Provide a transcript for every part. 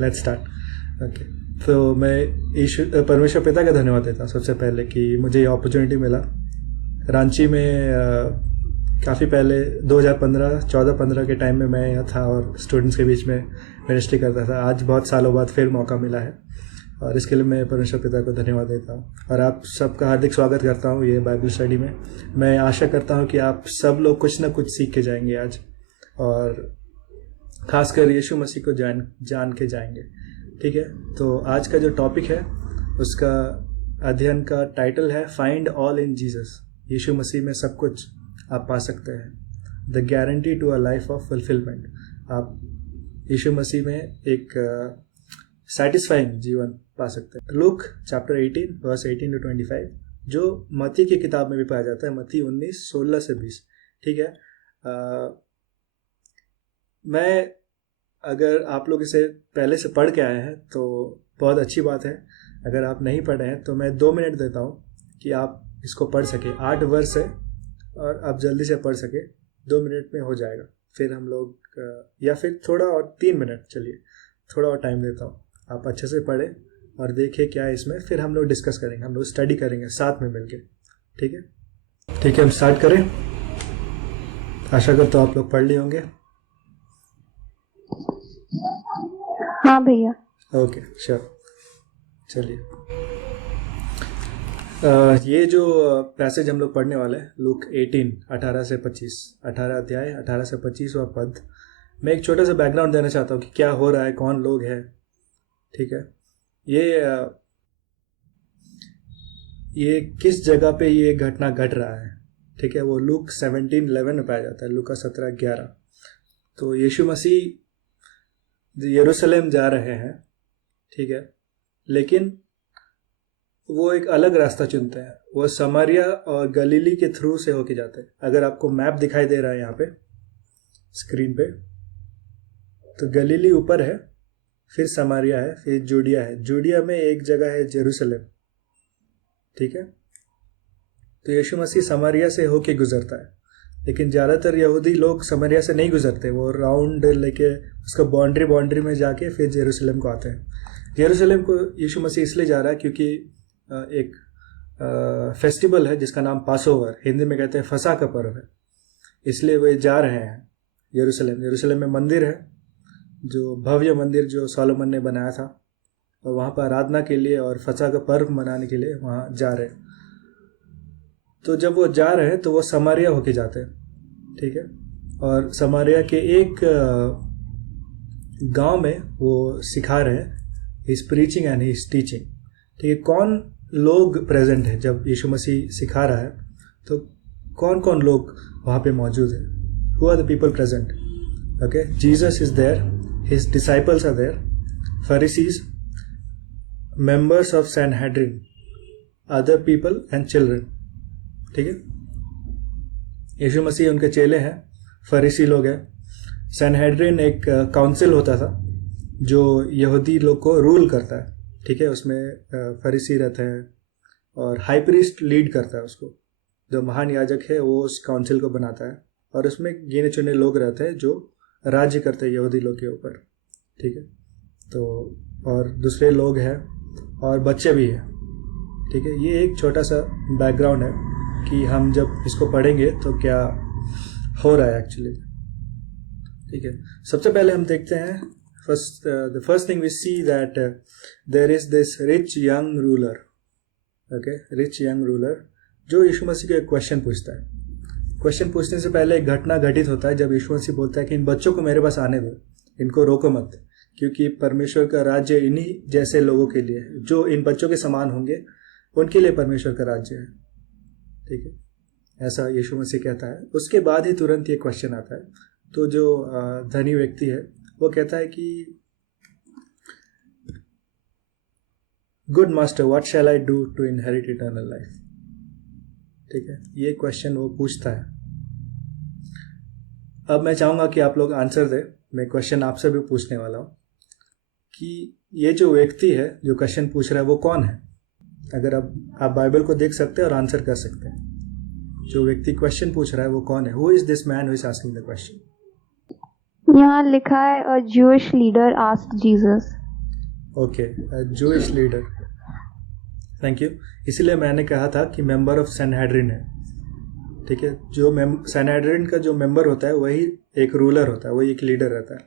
Let's start. Okay, तो मैं परमेश्वर पिता का धन्यवाद देता हूँ सबसे पहले कि मुझे ये अपॉर्चुनिटी मिला। रांची में काफ़ी पहले 2014-15 के टाइम में मैं यहाँ था और स्टूडेंट्स के बीच में मिनिस्ट्री करता था। आज बहुत सालों बाद फिर मौका मिला है और इसके लिए मैं परमेश्वर पिता को धन्यवाद देता हूँ और आप सबका हार्दिक स्वागत करता हूँ ये बाइबल स्टडी में। मैं आशा करता हूँ कि आप सब लोग कुछ ना कुछ सीख के जाएंगे आज, और खासकर यीशु मसीह को जान के जाएंगे। ठीक है, तो आज का जो टॉपिक है उसका अध्ययन का टाइटल है फाइंड ऑल इन जीसस। यीशु मसीह में सब कुछ आप पा सकते हैं, the guarantee to a life of fulfilment. आप यीशु मसीह में एक सेटिस्फाइंग जीवन पा सकते हैं। लूक चैप्टर 18 वर्स 18 to 25, जो मत्ती की किताब में भी पाया जाता है, मत्ती 19:16 से 20। ठीक है, मैं अगर आप लोग इसे पहले से पढ़ के आए हैं तो बहुत अच्छी बात है। अगर आप नहीं पढ़े हैं तो मैं 2 मिनट देता हूँ कि आप इसको पढ़ सके। 8 वर्स है और आप जल्दी से पढ़ सके, 2 मिनट में हो जाएगा। फिर हम लोग या फिर थोड़ा और 3 मिनट, चलिए थोड़ा और टाइम देता हूँ। आप अच्छे से पढ़ें और देखिए क्या है इसमें, फिर हम लोग डिस्कस करेंगे, हम लोग स्टडी करेंगे साथ में मिलके। ठीक है, ठीक है, हम स्टार्ट करें। आशा करता हूँ आप लोग पढ़ लिए होंगे। हाँ भैया। Okay, sure. चलिए, ये जो पैसेज हम लोग पढ़ने वाले हैं, लूक 18 18 से 25, 18 अध्याय 18 से 25वां पद। मैं एक छोटा सा बैकग्राउंड देना चाहता हूँ कि क्या हो रहा है, कौन लोग हैं। ठीक है, ये किस जगह पे ये घटना घट रहा है। ठीक है, वो लूक 17:11 में पाया जाता है, लूका 17:11। तो यीशु मसीह यरूशलेम जा रहे हैं, ठीक है, लेकिन वो एक अलग रास्ता चुनते हैं। वो समारिया और गलीली के थ्रू से होके जाते हैं। अगर आपको मैप दिखाई दे रहा है यहाँ पे स्क्रीन पे, तो गलीली ऊपर है, फिर समारिया है, फिर जूडिया है। जूडिया में एक जगह है जेरूशलेम। ठीक है, तो यीशु मसीह समारिया से होके गुजरता है, लेकिन ज़्यादातर यहूदी लोग समारिया से नहीं गुजरते। वो राउंड लेके उसका बाउंड्री में जाके फिर जेरूशलेम को आते हैं। जेरूशलेम को यीशु मसीह इसलिए जा रहा है क्योंकि एक फेस्टिवल है जिसका नाम पासओवर, हिंदी में कहते हैं फसह का पर्व है, इसलिए वे जा रहे हैं यरूशलेम। यरूशलेम में मंदिर है, जो भव्य मंदिर जो सोलोमन ने बनाया था, और वहाँ पर आराधना के लिए और फसह का पर्व मनाने के लिए वहाँ जा रहे हैं। तो जब वो जा रहे हैं तो वो समारिया होके जाते हैं। ठीक है, और समारिया के एक गांव में वो सिखा रहे हैं, he is preaching and he is teaching. ठीक है, कौन लोग प्रेजेंट है जब यीशु मसीह सिखा रहा है, तो कौन कौन लोग वहाँ पे मौजूद है। Who are the people present? Okay, Jesus is there, his disciples are there, Pharisees, members of Sanhedrin, other people and children. ठीक है, यीशु मसीह उनके चेले हैं, फरीसी लोग हैं। सैनहेड्रिन एक काउंसिल होता था जो यहूदी लोग को रूल करता है। ठीक है, उसमें फरीसी रहते हैं और हाई प्रीस्ट लीड करता है उसको। जो महान याजक है वो उस काउंसिल को बनाता है, और उसमें गिने चुने लोग रहते हैं जो राज्य करते हैं यहूदी लोग के ऊपर। ठीक है, तो और दूसरे लोग हैं और बच्चे भी हैं। ठीक है, ये एक छोटा सा बैकग्राउंड है कि हम जब इसको पढ़ेंगे तो क्या हो रहा है एक्चुअली। ठीक है, सबसे पहले हम देखते हैं the first thing we see that there is this rich young ruler. Okay, rich young ruler जो यीशु मसीह को एक क्वेश्चन पूछता है। क्वेश्चन पूछने से पहले एक घटना घटित होता है जब यीशु मसीह बोलता है कि इन बच्चों को मेरे पास आने दो, इनको रोको मत, क्योंकि परमेश्वर का राज्य इन्हीं जैसे लोगों के लिए है, जो इन बच्चों के समान होंगे उनके लिए परमेश्वर का राज्य है। ठीक है, ऐसा यीशु मसीह कहता है। उसके बाद ही तुरंत ये क्वेश्चन आता है। तो जो धनी व्यक्ति है वो कहता है कि good master, what shall I do to inherit eternal life. ठीक है, ये क्वेश्चन वो पूछता है। अब मैं चाहूंगा कि आप लोग आंसर दें। मैं क्वेश्चन आपसे भी पूछने वाला हूं कि ये जो व्यक्ति है जो क्वेश्चन पूछ रहा है वो कौन है। अगर आप बाइबल को देख सकते हैं और आंसर कर सकते हैं। जो व्यक्ति क्वेश्चन पूछ रहा है वो कौन है? Who is this man who is asking the question? यहाँ लिखा है a Jewish leader asked Jesus. Okay, Jewish leader, thank you. इसीलिए मैंने कहा था कि मेंबर ऑफ सैनहेड्रिन है, ठीक है। जो सैनहेड्रिन का जो मेंबर होता है वही एक रूलर होता है, वही एक लीडर रहता है,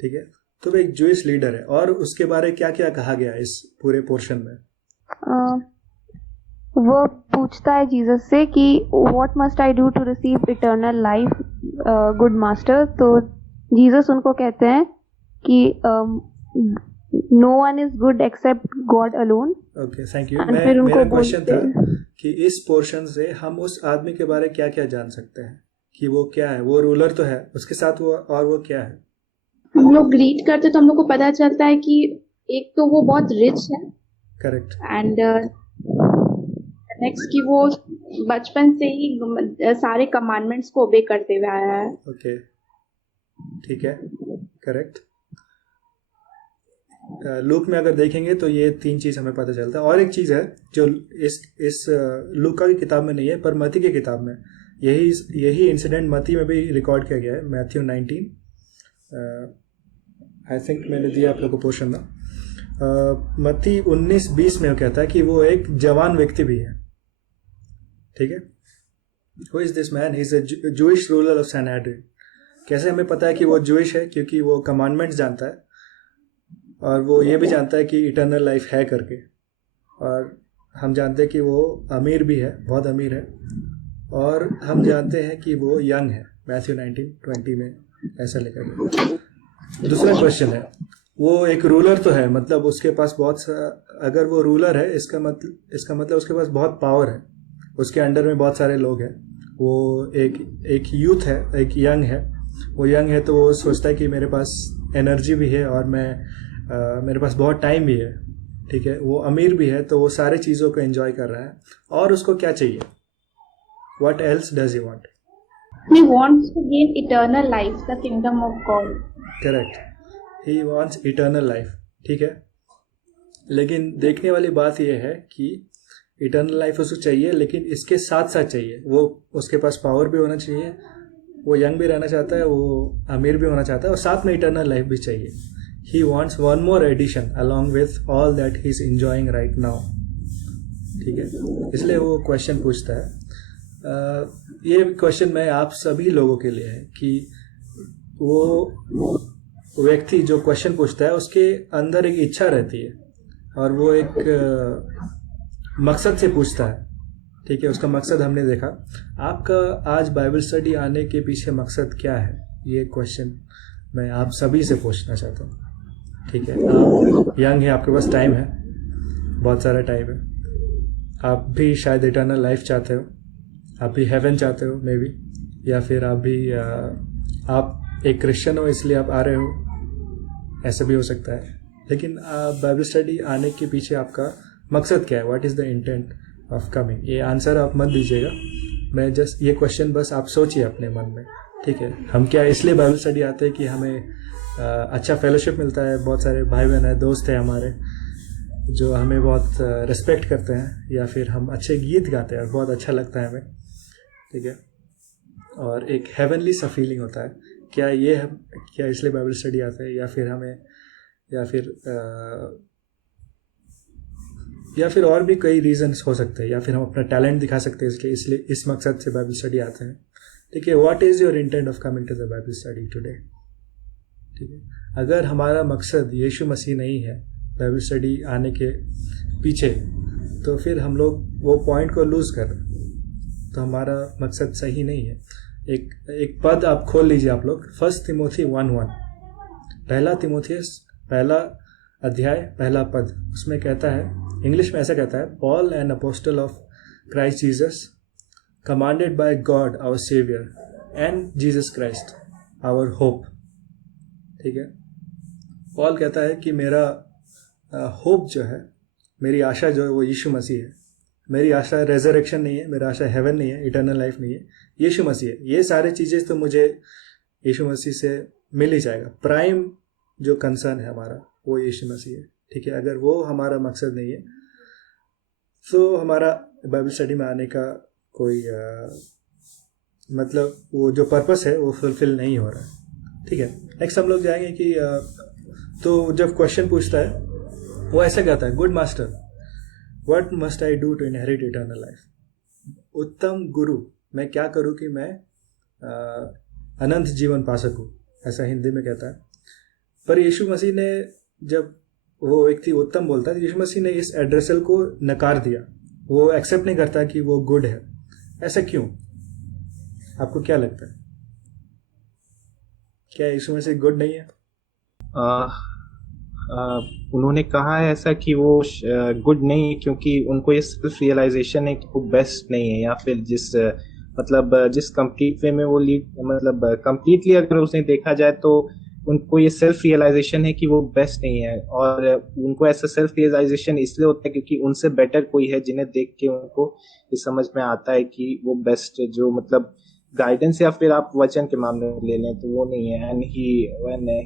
ठीक है। तो वो एक जूइश लीडर है। और उसके बारे क्या क्या कहा गया इस पूरे पोर्शन में? वो पूछता है जीसस से कि what must I do to receive eternal life good master. तो जीसस उनको कहते हैं कि no one is good except God alone. Okay, thank you. फिर उनको मेरा क्वेश्चन बोलते था हैं कि इस पोर्शन से हम उस आदमी के बारे क्या क्या जान सकते हैं, कि वो क्या है। वो रूलर तो है, उसके साथ वो और वो क्या है? हम लोग रीड करते तो हम लोग को पता चलता है कि एक तो वो बहुत रिच है, करेक्ट। एंड नेक्स्ट कि वो बचपन से ही सारे कमांडमेंट्स को ओबे करते हुए आया है। ओके, ठीक है, करेक्ट। लूक में अगर देखेंगे तो ये 3 चीज हमें पता चलता है। और एक चीज है जो इस लूका की किताब में नहीं है, पर मती की किताब में यही इंसिडेंट मती में भी रिकॉर्ड किया गया है। मैथ्यू 19, आई थिंक मैंने दिया आप लोग को पोर्शन में। मती 19:20 में वो कहता है कि वो एक जवान व्यक्ति भी है, ठीक है। Who is this man? He is a Jewish ruler of Sanhedrin. कैसे हमें पता है कि वो जूइश है? क्योंकि वो कमांडमेंट्स जानता है, और वो ये भी जानता है कि इटर्नल लाइफ है करके। और हम जानते हैं कि वो अमीर भी है, बहुत अमीर है। और हम जानते हैं कि वो यंग है, मैथ्यू 19:20 में ऐसा लिखा गया। दूसरा क्वेश्चन है, वो एक रूलर तो है, मतलब उसके पास अगर वो रूलर है इसका मतलब उसके पास बहुत पावर है, उसके अंडर में बहुत सारे लोग हैं। वो एक यूथ है, एक यंग है। वो यंग है तो वो सोचता है कि मेरे पास एनर्जी भी है और मेरे पास बहुत टाइम भी है, ठीक है। वो अमीर भी है तो वो सारे चीज़ों को एंजॉय कर रहा है। और उसको क्या चाहिए? What else does he want? He wants to gain eternal life, the kingdom of God. Correct. He wants eternal life, ठीक है। लेकिन देखने वाली बात यह है कि इटर्नल लाइफ उसको चाहिए, लेकिन इसके साथ साथ चाहिए वो, उसके पास पावर भी होना चाहिए, वो यंग भी रहना चाहता है, वो अमीर भी होना चाहता है, और साथ में इटर्नल लाइफ भी चाहिए। He wants one more addition along with all that he is enjoying right now, ठीक है। इसलिए वो क्वेश्चन पूछता है। ये क्वेश्चन मैं आप सभी लोगों के लिए है कि वो व्यक्ति जो क्वेश्चन पूछता है उसके अंदर एक इच्छा रहती है, और वो एक मकसद से पूछता है, ठीक है। उसका मकसद हमने देखा। आपका आज बाइबल स्टडी आने के पीछे मकसद क्या है? ये क्वेश्चन मैं आप सभी से पूछना चाहता हूँ, ठीक है। आप यंग हैं, आपके पास टाइम है, बहुत सारा टाइम है। आप भी शायद इटर्नल लाइफ चाहते हो, आप भी हेवन चाहते हो मे बी, या फिर आप एक क्रिश्चियन हो इसलिए आप आ रहे हो, ऐसा भी हो सकता है। लेकिन बाइबल स्टडी आने के पीछे आपका मकसद क्या है? What is the intent of coming? ये आंसर आप मत दीजिएगा, मैं जस्ट ये क्वेश्चन बस आप सोचिए अपने मन में, ठीक है। हम क्या इसलिए बाइबल स्टडी आते हैं कि हमें अच्छा फेलोशिप मिलता है, बहुत सारे भाई बहन है, दोस्त हैं हमारे जो हमें बहुत रिस्पेक्ट करते हैं, या फिर हम अच्छे गीत गाते हैं और बहुत अच्छा लगता है हमें, ठीक है। और एक हेवनली सा फीलिंग होता है। क्या इसलिए बाइबल स्टडी आते हैं? या फिर और भी कई रीजंस हो सकते हैं, या फिर हम अपना टैलेंट दिखा सकते हैं, इसलिए इस मकसद से बाइबल स्टडी आते हैं, ठीक है। What is your intent of coming to the Bible study today, ठीक है। अगर हमारा मकसद यीशु मसीह नहीं है बाइबल स्टडी आने के पीछे, तो फिर हम लोग वो पॉइंट को लूज कर रहे हैं, तो हमारा मकसद सही नहीं है। एक पद आप खोल लीजिए आप लोग, 1 तिमोथी 1:1, पहला तिमोथियस पहला अध्याय पहला पद। उसमें कहता है, इंग्लिश में ऐसा कहता है, Paul an apostle of Christ Jesus, commanded by God our saviour and Jesus Christ our hope, ठीक है। पॉल कहता है कि मेरा होप जो है, मेरी आशा जो है वो यीशु मसीह है। मेरी आशा रेजरेक्शन नहीं है, मेरा आशा हेवन नहीं है, इटर्नल लाइफ नहीं है, यीशु मसीह है। ये सारे चीज़ें तो मुझे यीशु मसीह से मिल ही जाएगा। प्राइम जो कंसर्न है हमारा वो यीशु मसीह है, ठीक है। अगर वो हमारा मकसद नहीं है तो हमारा बाइबल स्टडी में आने का कोई मतलब वो जो पर्पस है वो फुलफिल नहीं हो रहा है, ठीक है। नेक्स्ट हम लोग जाएंगे कि तो जब क्वेश्चन पूछता है वो ऐसे कहता है, good master, what must I do to inherit eternal life? उत्तम गुरु, मैं क्या करूं कि मैं अनंत जीवन पा सकूं, ऐसा हिंदी में कहता है। पर यीशु मसीह ने, जब वो व्यक्ति उत्तम बोलता है, यीशु मसीह ने इस एड्रेसल को नकार दिया। वो एक्सेप्ट नहीं करता कि वो गुड है। ऐसा क्यों? आपको क्या लगता है? क्या यीशु मसीह गुड नहीं है? आ, उन्होंने कहा है ऐसा कि वो गुड नहीं है क्योंकि उनको ये सेल्फ रियलाइजेशन है कि वो बेस्ट नहीं है, या फिर जिस कंप्लीट वे में वो कंप्लीटली अगर उसने देखा जाए तो उनको ये सेल्फ रियलाइजेशन है कि वो बेस्ट नहीं है। और उनको ऐसा सेल्फ रियलाइजेशन इसलिए होता है क्योंकि उनसे बेटर कोई है जिन्हें देख के उनको ये समझ में आता है कि वो बेस्ट है। जो गाइडेंस या फिर आप वचन के मामले में ले लें तो वो नहीं है। And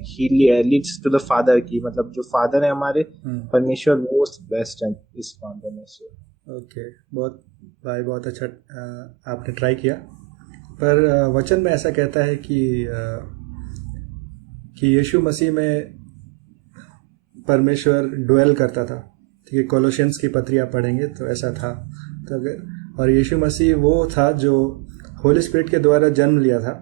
he leads to the father की, जो फादर है हमारे परमेश्वर, वो बेस्ट है इस मामले में से। ओके, बहुत अच्छा आपने ट्राई किया। पर वचन में ऐसा कहता है कि यीशु मसीह में परमेश्वर ड्वेल करता था। ठीक है, कोलोशियंस की पत्री आप पढ़ेंगे तो ऐसा था। तो और यीशु मसीह वो था जो होली स्पिरिट के द्वारा जन्म लिया था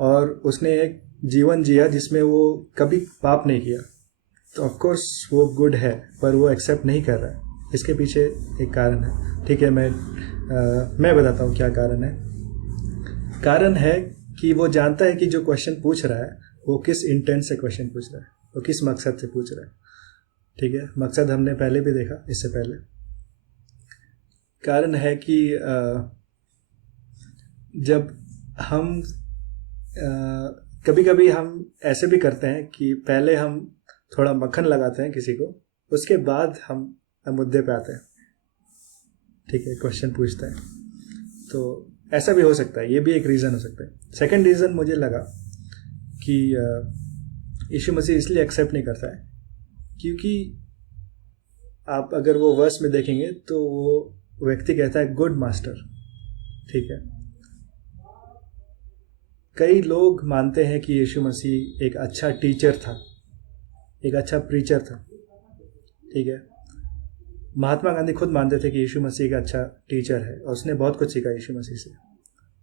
और उसने एक जीवन जिया जिसमें वो कभी पाप नहीं किया। तो ऑफ कोर्स वो गुड है, पर वो एक्सेप्ट नहीं कर रहा है। इसके पीछे एक कारण है। ठीक है, मैं बताता हूँ क्या कारण है। कारण है कि वो जानता है कि जो क्वेश्चन पूछ रहा है वो किस इंटेंट से क्वेश्चन पूछ रहा है, वो किस मकसद से पूछ रहा है। ठीक है, मकसद हमने पहले भी देखा, इससे पहले। कारण है कि जब हम कभी कभी हम ऐसे भी करते हैं कि पहले हम थोड़ा मक्खन लगाते हैं किसी को, उसके बाद हम मुद्दे पे आते हैं। ठीक है, क्वेश्चन पूछता है। तो ऐसा भी हो सकता है, ये भी एक रीज़न हो सकता है। सेकंड रीज़न मुझे लगा कि यीशु मसीह इसलिए एक्सेप्ट नहीं करता है क्योंकि आप अगर वो वर्स में देखेंगे तो वो व्यक्ति कहता है गुड मास्टर। ठीक है, कई लोग मानते हैं कि यीशु मसीह एक अच्छा टीचर था, एक अच्छा प्रीचर था। ठीक है, महात्मा गांधी खुद मानते थे कि यीशु मसीह एक अच्छा टीचर है और उसने बहुत कुछ सीखा यीशु मसीह से।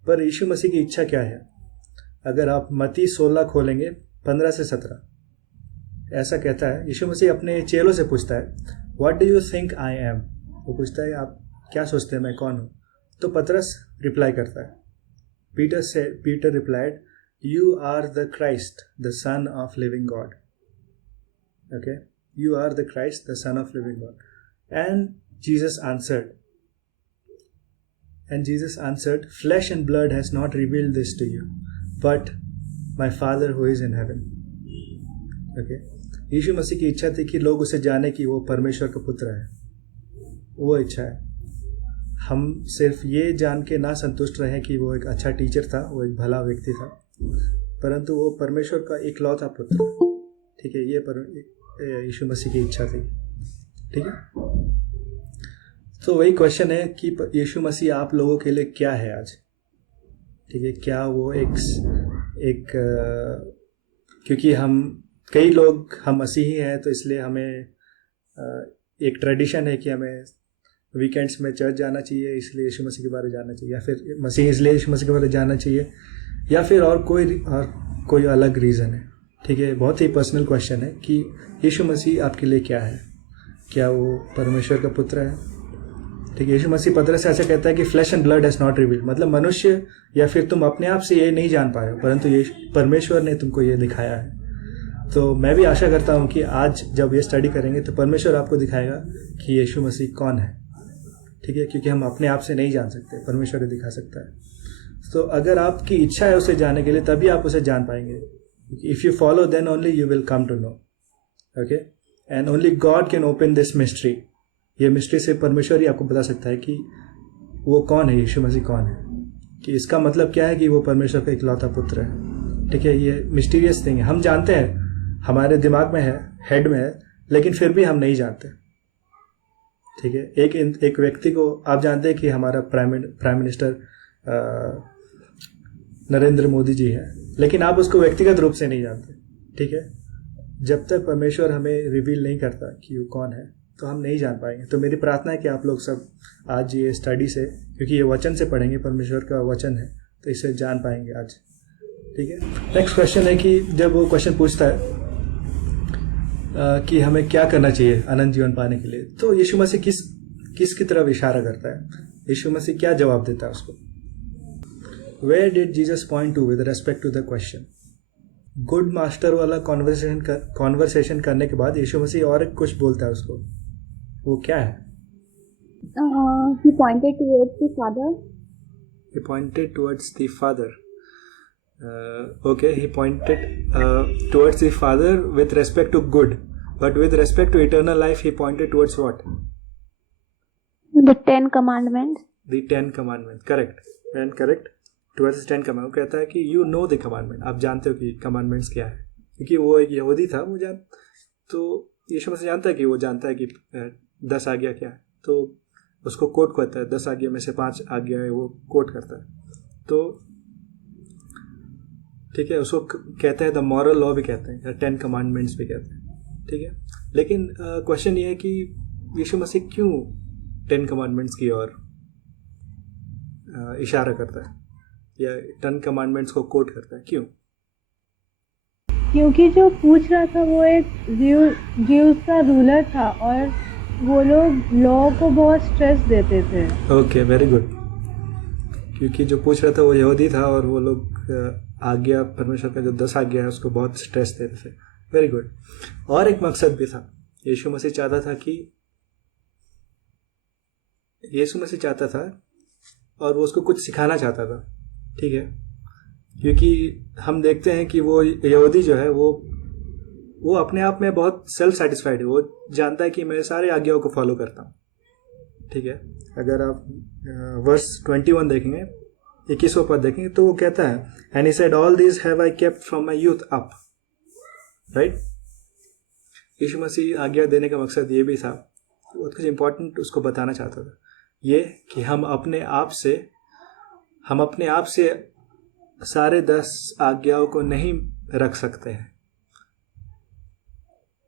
पर यीशु मसीह की इच्छा क्या है? अगर आप मत्ती 16 खोलेंगे 15 से 17, ऐसा कहता है, यीशु मसीह अपने चेलों से पूछता है, what do you think I am? वो पूछता है, आप क्या सोचते हैं मैं कौन हूँ? तो पतरस रिप्लाई करता है, Peter replied, you are the Christ, the Son of living God. Okay, you are the Christ, the Son of living God. And Jesus answered, flesh and blood has not revealed this to you, but my Father who is in heaven. Okay, यीशु मसीह की इच्छा थी कि लोग उसे जाने कि वो परमेश्वर का पुत्र है। वो इच्छा है। हम सिर्फ ये जान के ना संतुष्ट रहे कि वो एक अच्छा टीचर था, वो एक भला व्यक्ति था, परंतु वो परमेश्वर का इकलौता पुत्र। ठीक है, ये यीशु मसीह की इच्छा थी। ठीक है, तो वही क्वेश्चन है कि यीशु मसीह आप लोगों के लिए क्या है आज? ठीक है, क्या वो एक क्योंकि कई लोग हम मसीही हैं तो इसलिए हमें एक ट्रेडिशन है कि हमें वीकेंड्स में चर्च जाना चाहिए, इसलिए यीशु मसीह के बारे में जानना चाहिए, या फिर मसीह इसलिए यीशु मसीह के बारे में जानना चाहिए, या फिर और कोई अलग रीज़न है। ठीक है, बहुत ही पर्सनल क्वेश्चन है कि यीशु मसीह आपके लिए क्या है? क्या वो परमेश्वर का पुत्र है? ठीक है, यीशु मसीह पत्र से ऐसा कहता है कि flash and blood has not revealed, मतलब मनुष्य या फिर तुम अपने आप से ये नहीं जान पाए हो, परंतु ये परमेश्वर ने तुमको ये दिखाया है। तो मैं भी आशा करता हूँ कि आज जब ये स्टडी करेंगे तो परमेश्वर आपको दिखाएगा कि यीशु मसीह कौन है। ठीक है, क्योंकि हम अपने आप से नहीं जान सकते, परमेश्वर ही दिखा सकता है। तो अगर आपकी इच्छा है उसे जानने के लिए, तभी आप उसे जान पाएंगे। If you follow then only you will come to know. Okay, and only God can open this mystery. ये मिस्ट्री से परमेश्वर ही आपको बता सकता है कि वो कौन है, यीशु मसीह कौन है, कि इसका मतलब क्या है कि वो परमेश्वर का इकलौता पुत्र है। ठीक है, ये मिस्टीरियस थिंग है। हम जानते हैं, हमारे दिमाग में है, हेड में है, लेकिन फिर भी हम नहीं जानते। ठीक है, एक व्यक्ति को आप जानते हैं कि हमारा प्राइम मिनिस्टर नरेंद्र मोदी जी है, लेकिन आप उसको व्यक्तिगत रूप से नहीं जानते। ठीक है, जब तक परमेश्वर हमें रिवील नहीं करता कि वो कौन है तो हम नहीं जान पाएंगे। तो मेरी प्रार्थना है कि आप लोग सब आज ये स्टडी से, क्योंकि ये वचन से पढ़ेंगे, परमेश्वर का वचन है, तो इसे जान पाएंगे आज। ठीक है। नेक्स्ट क्वेश्चन है कि जब वो क्वेश्चन पूछता है कि हमें क्या करना चाहिए अनंत जीवन पाने के लिए, तो यीशु मसीह किसकी तरफ इशारा करता है? यीशु मसीह क्या जवाब देता है उसको? Where did Jesus point to with respect to the question? Good master वाला कॉन्वर्सेशन करने के बाद यीशु मसीह और कुछ बोलता है उसको, वो क्या है? He pointed towards the Father. He pointed towards the Father. Okay, he pointed towards the Father with respect to good, but with respect to eternal life, he pointed towards what? The 10 Commandments. The 10 Commandments. Correct. And correct. Towards the 10 Commandments. वो कहता है कि you know the commandment. आप जानते हो कि commandments क्या है, क्योंकि वो एक यहूदी था, वो तो यीशु मसीह जानता है कि वो जानता है कि 10 आज्ञा क्या है, तो उसको कोट करता है। 10 आज्ञा में से 5 आज्ञा है वो कोट करता है। तो ठीक है, उसको कहते हैं द मॉरल लॉ भी कहते हैं, या 10 कमांडमेंट्स भी कहते हैं। ठीक है, लेकिन क्वेश्चन ये है कि यीशु मसीह क्यों 10 कमांडमेंट्स की ओर इशारा करता है या 10 कमांडमेंट्स को कोट करता है, क्यों? क्योंकि जो पूछ रहा था वो एक ज्यूज का रूलर था और वो लोग लॉ को बहुत स्ट्रेस देते थे। Okay, very good. क्योंकि जो पूछ रहा था वो यहूदी था और वो लोग आज्ञा, परमेश्वर का जो 10 आज्ञा है उसको बहुत स्ट्रेस देते थे। Very good. और एक मकसद भी था, यीशु मसीह चाहता था और वो उसको कुछ सिखाना चाहता था। ठीक है, क्योंकि हम देखते हैं कि वो यहूदी जो है वो अपने आप में बहुत सेल्फ सेटिस्फाइड है। वो जानता है कि मैं सारे आज्ञाओं को फॉलो करता हूँ। ठीक है, अगर आप वर्स 21 देखेंगे, 21वां पद देखेंगे, तो वो कहता है and he said all this have I kept from my youth up. Right, यीशु मसीह आज्ञा देने का मकसद ये भी था, बहुत कुछ इंपॉर्टेंट उसको बताना चाहता था, ये कि हम अपने आप से सारे 10 आज्ञाओं को नहीं रख सकते हैं।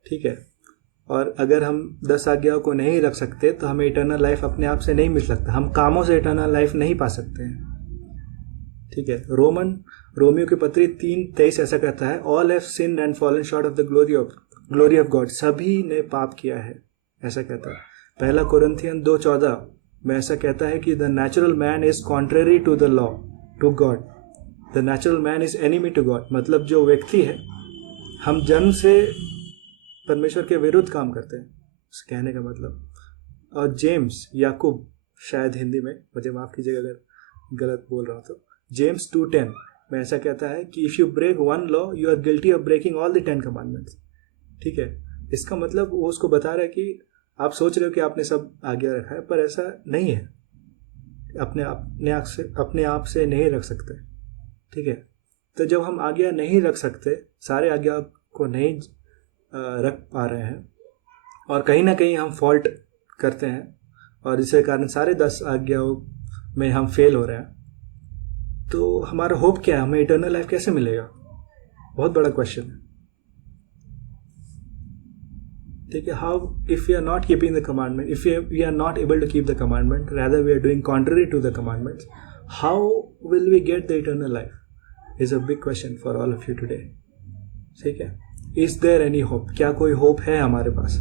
ठीक है, और अगर हम 10 आज्ञाओं को नहीं रख सकते तो हमें इटर्नल लाइफ अपने आप से नहीं मिल सकता, हम कामों से इटर्नल लाइफ नहीं पा सकते हैं। ठीक है, रोमियो की पत्री 3:23 ऐसा कहता है, all have sinned and fallen short of the glory of God, सभी ने पाप किया है, ऐसा कहता है। पहला कोरिन्थियन 2:14 में ऐसा कहता है कि the natural man is contrary to the law to God, the natural man is enemy to God. मतलब जो व्यक्ति है, हम जन्म से परमेश्वर के विरुद्ध काम करते हैं, कहने का मतलब। और जेम्स याकूब, शायद हिंदी में, मुझे माफ़ कीजिएगा अगर गलत बोल रहा हूँ तो, जेम्स 2:10 में ऐसा कहता है कि if you break one law you are guilty of breaking all the 10 commandments. ठीक है, इसका मतलब वो उसको बता रहा है कि आप सोच रहे हो कि आपने सब आज्ञा रखा है, पर ऐसा नहीं है, अपने आप से नहीं रख सकते। ठीक है, तो जब हम आज्ञा नहीं रख सकते, सारे आज्ञा को नहीं रख पा रहे हैं और कहीं ना कहीं हम फॉल्ट करते हैं और इसके कारण सारे 10 आज्ञाओं में हम फेल हो रहे हैं, तो हमारा होप क्या है? हमें इटर्नल लाइफ कैसे मिलेगा? बहुत बड़ा क्वेश्चन है। ठीक है, how if we are not keeping the commandment, if we are not able to keep the commandment, rather we are doing contrary to the commandments, how will we get the eternal life is a big question for all of you today. ठीक है, is there any hope? क्या कोई hope है हमारे पास?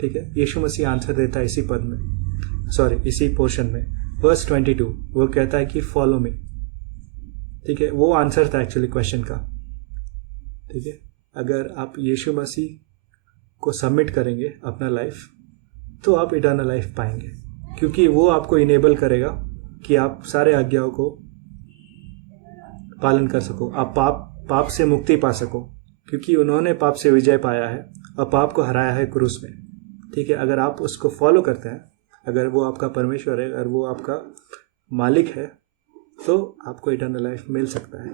ठीक है, यीशु मसीह answer देता है इसी पोर्शन में, वर्स 22। वो कहता है कि फॉलो मी। ठीक है, वो आंसर था एक्चुअली क्वेश्चन का। ठीक है, अगर आप यीशु मसीह को सबमिट करेंगे अपना लाइफ, तो आप इटर्नल लाइफ पाएंगे, क्योंकि वो आपको इनेबल करेगा कि आप सारे आज्ञाओं को पालन कर सको, आप पाप से मुक्ति पा सको, क्योंकि उन्होंने पाप से विजय पाया है और पाप को हराया है क्रूस में। ठीक है, अगर आप उसको फॉलो करते हैं, अगर वो आपका परमेश्वर है, अगर वो आपका मालिक है, तो आपको इटर्नल लाइफ मिल सकता है।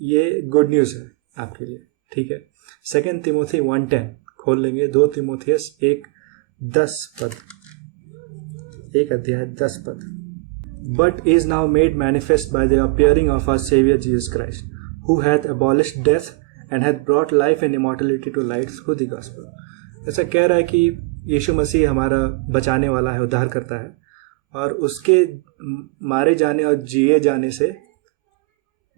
ये गुड न्यूज़ है आपके लिए। ठीक है, 2 तिमोथी 1:10 खोल लेंगे, 2 तिमोथियस 1:10 पद, 1 अध्याय 10 पद। But is now made manifest by the appearing of our saviour Jesus Christ, who hath abolished death and hath brought life and immortality to light through the gospel. ऐसा कह रहा है कि यीशु मसीह हमारा बचाने वाला है, उद्धार करता है, और उसके मारे जाने और जिए जाने से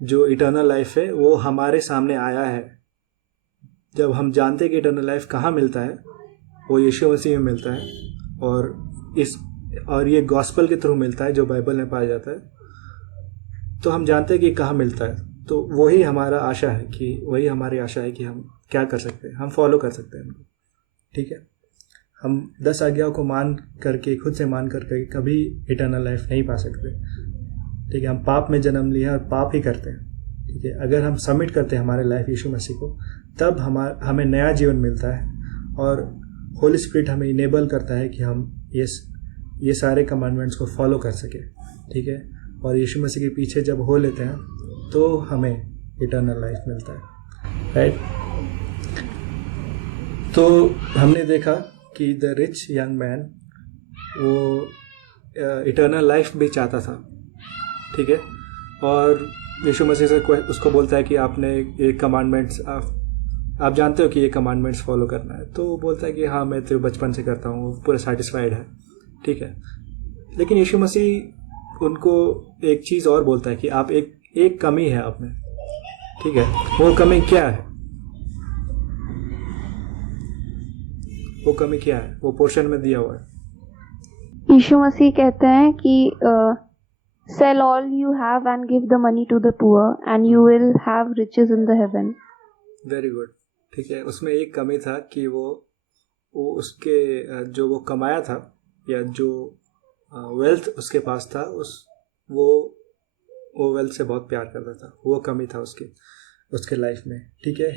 जो इटर्नल लाइफ है वो हमारे सामने आया है। जब हम जानते हैं कि इटर्नल लाइफ कहाँ मिलता है, वो यीशु मसीह में मिलता है, और ये गॉस्पल के थ्रू मिलता है जो बाइबल में पाया जाता है, तो हम जानते हैं कि कहाँ मिलता है। तो वही हमारी आशा है कि हम क्या कर सकते हैं, हम फॉलो कर सकते हैं उनको। ठीक है, हम 10 आज्ञाओं को खुद से मान करके कभी इटर्नल लाइफ नहीं पा सकते। ठीक है, हम पाप में जन्म लिया और पाप ही करते हैं। ठीक है, अगर हम सबमिट करते हैं हमारे लाइफ यीशु मसीह को, तब हमें नया जीवन मिलता है, और होली स्पिरिट हमें इनेबल करता है कि हम ये सारे कमांडमेंट्स को फॉलो कर सके। ठीक है, और यीशु मसीह के पीछे जब हो लेते हैं तो हमें इटर्नल लाइफ मिलता है। राइट, तो हमने देखा कि द रिच यंग मैन वो इटर्नल लाइफ भी चाहता था। ठीक है, और यीशु मसीह से उसको बोलता है कि आपने ये कमांडमेंट्स आप जानते हो कि ये कमांडमेंट्स फॉलो करना है। तो वो बोलता है कि हाँ, मैं तो बचपन से करता हूँ, पूरा सेटिस्फाइड है। ठीक है, लेकिन यीशु मसीह उनको एक चीज़ और बोलता है कि आप एक कमी है आप में। ठीक है, वो कमी क्या है? वो कमी क्या है? वो पोर्शन में दिया हुआ है। यीशु मसीह कहते हैं कि sell all you have and give the money to the poor and you will have riches in the heaven. Very good. ठीक है, उसमें एक कमी था कि वो उसके जो वो कमाया था, या जो वेल्थ उसके पास था, वो वेल्थ से बहुत प्यार करता था। वो कमी था उसके लाइफ में। ठीक है,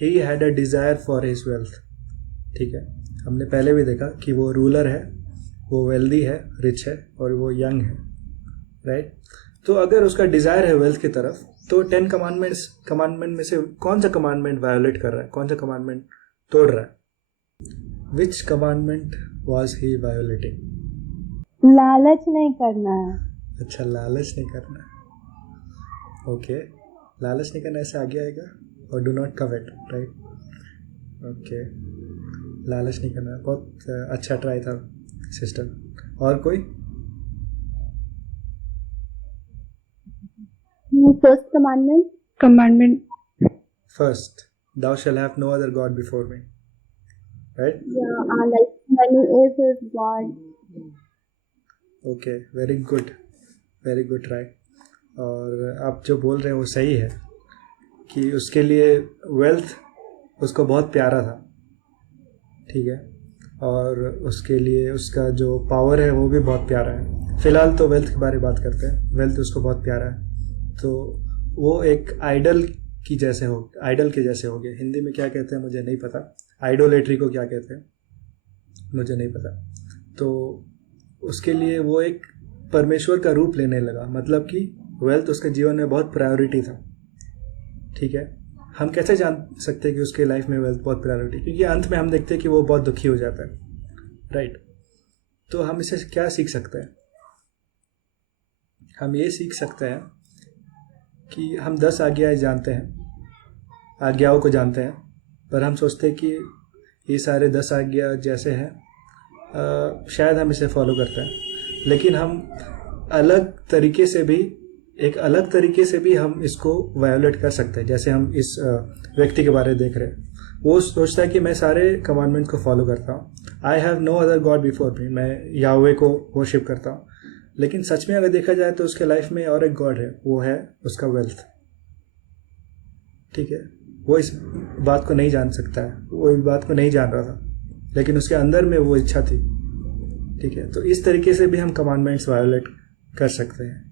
he had a desire for his wealth. ठीक है, हमने पहले भी देखा कि वो रूलर है, वो वेल्दी है, रिच है, और वो यंग है। राइट, तो अगर उसका डिज़ायर है वेल्थ की तरफ, तो 10 कमांडमेंट में से कौन सा कमांडमेंट वायोलेट कर रहा है, कौन सा कमांडमेंट तोड़ रहा है? विच कमांडमेंट वॉज ही वायोलेटिंग? लालच नहीं करना है। अच्छा, लालच नहीं करना है। ओके, लालच नहीं करना, ऐसे आगे आएगा। और डू नॉट कवेट। राइट, ओके, लालच नहीं करना, बहुत अच्छा ट्राई था सिस्टर। और कोई? First commandment first, thou shall have no other god before me. Right? Yeah, like money is his god. Okay, very good try. और आप जो बोल रहे हैं वो सही है कि उसके लिए वेल्थ उसको बहुत प्यारा था। ठीक है, और उसके लिए उसका जो पावर है वो भी बहुत प्यारा है। फिलहाल तो वेल्थ के बारे में बात करते हैं। वेल्थ उसको बहुत प्यारा है, तो वो एक आइडल के जैसे हो गया। हिंदी में क्या कहते हैं मुझे नहीं पता, आइडोलेट्री को क्या कहते हैं मुझे नहीं पता। तो उसके लिए वो एक परमेश्वर का रूप लेने लगा, मतलब कि वेल्थ उसके जीवन में बहुत प्रायोरिटी था। ठीक है, हम कैसे जान सकते हैं कि उसके लाइफ में वेल्थ बहुत प्रायोरिटी? क्योंकि अंत में हम देखते हैं कि वो बहुत दुखी हो जाता है। राइट, तो हम इसे क्या सीख सकते हैं? हम ये सीख सकते हैं कि हम 10 आज्ञाओं को जानते हैं, पर हम सोचते हैं कि ये सारे 10 आज्ञा जैसे हैं, शायद हम इसे फॉलो करते हैं, लेकिन हम एक अलग तरीके से भी हम इसको वायोलेट कर सकते हैं। जैसे हम इस व्यक्ति के बारे में देख रहे हैं, वो सोचता है कि मैं सारे कमांडमेंट को फॉलो करता हूँ, I have no other god before me, मैं याहवे को वर्शिप करता हूँ। लेकिन सच में अगर देखा जाए तो उसके लाइफ में और एक गॉड है, वो है उसका वेल्थ। ठीक है, वो इस बात को नहीं जान सकता है, वो इस बात को नहीं जान रहा था, लेकिन उसके अंदर में वो इच्छा थी। ठीक है, तो इस तरीके से भी हम कमांडमेंट्स वायोलेट कर सकते हैं।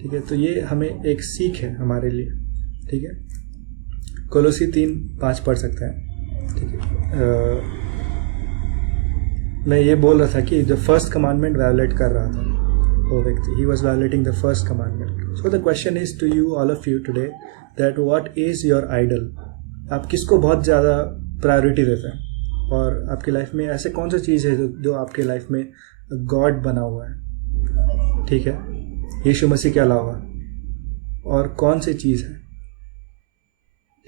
ठीक है, तो ये हमें एक सीख है हमारे लिए। ठीक है, कोलोसी 3:5 पढ़ सकते हैं। ठीक है, मैं ये बोल रहा था कि जो फर्स्ट कमांडमेंट वायोलेट कर रहा था वो व्यक्ति, he was violating the first commandment. So the question is to you, all of you today, that what is your idol? आप किसको बहुत ज़्यादा प्रायोरिटी देते हैं, और आपकी लाइफ में ऐसे कौन सा चीज़ है जो आपके लाइफ में गॉड बना हुआ है? ठीक है, यीशु मसीह के अलावा और कौन सी चीज़ है?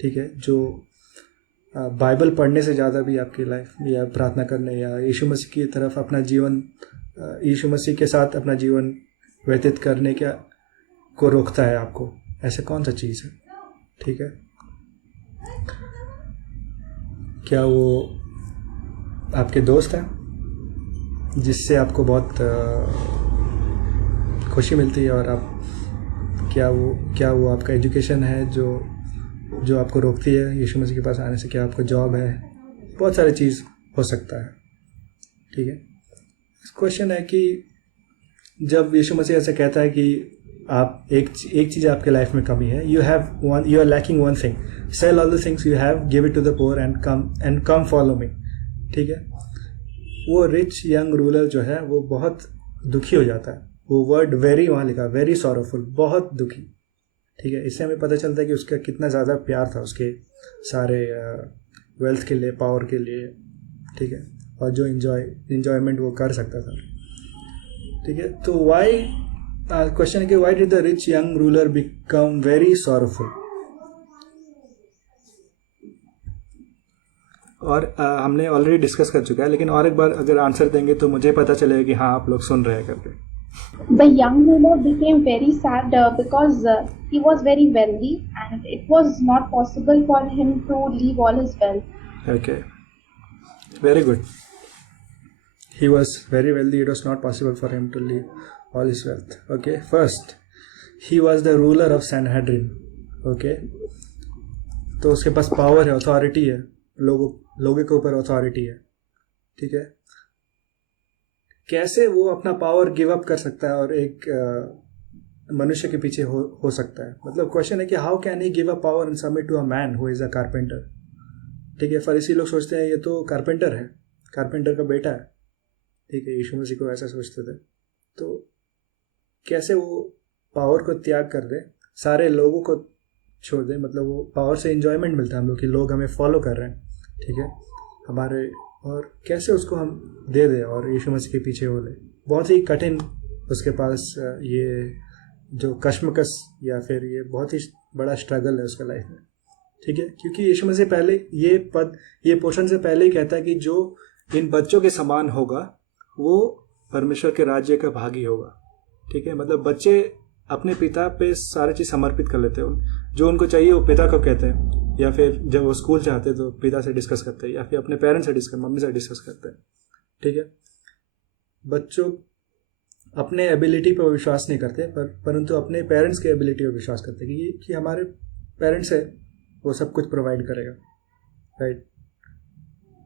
ठीक है, जो बाइबल पढ़ने से ज़्यादा भी आपकी लाइफ या प्रार्थना करने या यीशु मसीह की तरफ अपना जीवन, यीशु मसीह के साथ अपना जीवन व्यतीत करने क्या को रोकता है आपको, ऐसा कौन सा चीज़ है? ठीक है, क्या वो आपके दोस्त हैं जिससे आपको बहुत खुशी मिलती है, और आप क्या वो आपका एजुकेशन है जो आपको रोकती है यीशु मसीह के पास आने से? क्या आपका जॉब है? बहुत सारी चीज़ हो सकता है। ठीक है, क्वेश्चन है कि जब यीशु मसीह ऐसा कहता है कि आप एक चीज़ आपके लाइफ में कमी है, you are lacking one thing, sell all the things you have, give it to the poor and come follow me. ठीक है, वो रिच यंग रूलर जो है वो बहुत दुखी हो जाता है। वो वर्ड वेरी वहाँ लिखा, वेरी सॉरोफुल, बहुत दुखी। ठीक है, इससे हमें पता चलता है कि उसका कितना ज़्यादा प्यार था उसके सारे वेल्थ के लिए, पावर के लिए। ठीक है, और जो इन्जॉयमेंट वो कर सकता था। ठीक है, तो वाई क्वेश्चन है कि why did the rich young ruler become very sorrowful? और हमने ऑलरेडी डिस्कस कर चुका है, लेकिन और एक बार अगर आंसर देंगे तो मुझे पता चलेगा कि हाँ आप लोग सुन रहे हैं करके। The young ruler became very sad because he was very wealthy and it was not possible for him to leave all his wealth. Okay, very good. He was very wealthy. It was not possible for him to leave all his wealth. Okay, first he was the ruler of Sanhedrin. Okay, तो उसके पास power है, authority है, लोगों के ऊपर authority है। ठीक है, कैसे वो अपना पावर गिव अप कर सकता है और एक मनुष्य के पीछे हो सकता है? मतलब क्वेश्चन है कि how can he give a power and submit to a man who is a carpenter? ठीक है, फरीसी लोग सोचते हैं ये तो कारपेंटर है, कारपेंटर का बेटा है। ठीक है, यीशु मसीह को ऐसा सोचते थे। तो कैसे वो पावर को त्याग कर दे, सारे लोगों को छोड़ दे? मतलब वो पावर से एंजॉयमेंट मिलता है हम लोग कि लोग हमें फॉलो कर रहे हैं। ठीक है, हमारे, और कैसे उसको हम दे दें और यीशु मसीह के पीछे हो ले? बहुत ही कठिन उसके पास ये जो कश्मकश या फिर ये बहुत ही बड़ा स्ट्रगल है उसके लाइफ में। ठीक है, क्योंकि यीशु मसीह पहले ये पोर्शन से पहले ही कहता है कि जो इन बच्चों के समान होगा वो परमेश्वर के राज्य का भागी होगा। ठीक है, मतलब बच्चे अपने पिता पे सारी चीज़ समर्पित कर लेते हैं, जो उनको चाहिए वो पिता को कहते हैं, या फिर जब वो स्कूल चाहते हैं तो पिता से डिस्कस करते हैं, या फिर अपने पेरेंट्स से डिस्कस, मम्मी से डिस्कस करते हैं। ठीक है, बच्चों अपने एबिलिटी पर विश्वास नहीं करते, परंतु अपने पेरेंट्स के एबिलिटी पर विश्वास करते हैं कि हमारे पेरेंट्स है, वो सब कुछ प्रोवाइड करेगा। राइट,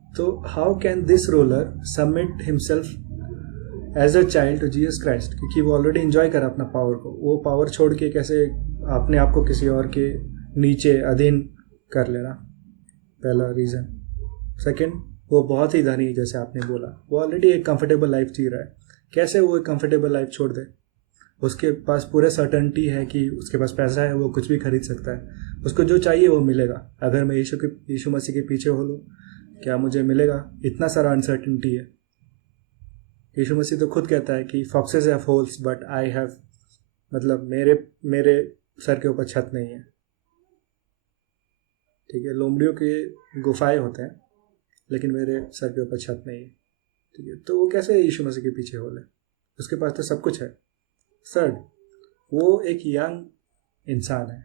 तो how can this ruler submit himself as a child to Jesus Christ? क्योंकि वो ऑलरेडी इंजॉय करा अपना पावर को, वो पावर छोड़ के कैसे अपने आप को किसी और के नीचे अधीन कर लेना? पहला रीज़न। सेकंड, वो बहुत ही धनी, जैसे आपने बोला, वो ऑलरेडी एक कंफर्टेबल लाइफ जी रहा है, कैसे वो एक कंफर्टेबल लाइफ छोड़ दे? उसके पास पूरे सर्टेनिटी है कि उसके पास पैसा है, वो कुछ भी खरीद सकता है, उसको जो चाहिए वो मिलेगा। अगर मैं यीशु मसीह के पीछे हो लूँ, क्या मुझे मिलेगा? इतना सारा अनसर्टेनिटी है। यीशु मसीह तो खुद कहता है कि foxes have holes but I have, मतलब मेरे सर के ऊपर छत नहीं है। ठीक है, लोमड़ियों के गुफाएं होते हैं लेकिन मेरे सर के ऊपर छत नहीं है। ठीक है, तो वो कैसे यीशु मसीह के पीछे हो ले? उसके पास तो सब कुछ है। थर्ड, वो एक यंग इंसान है।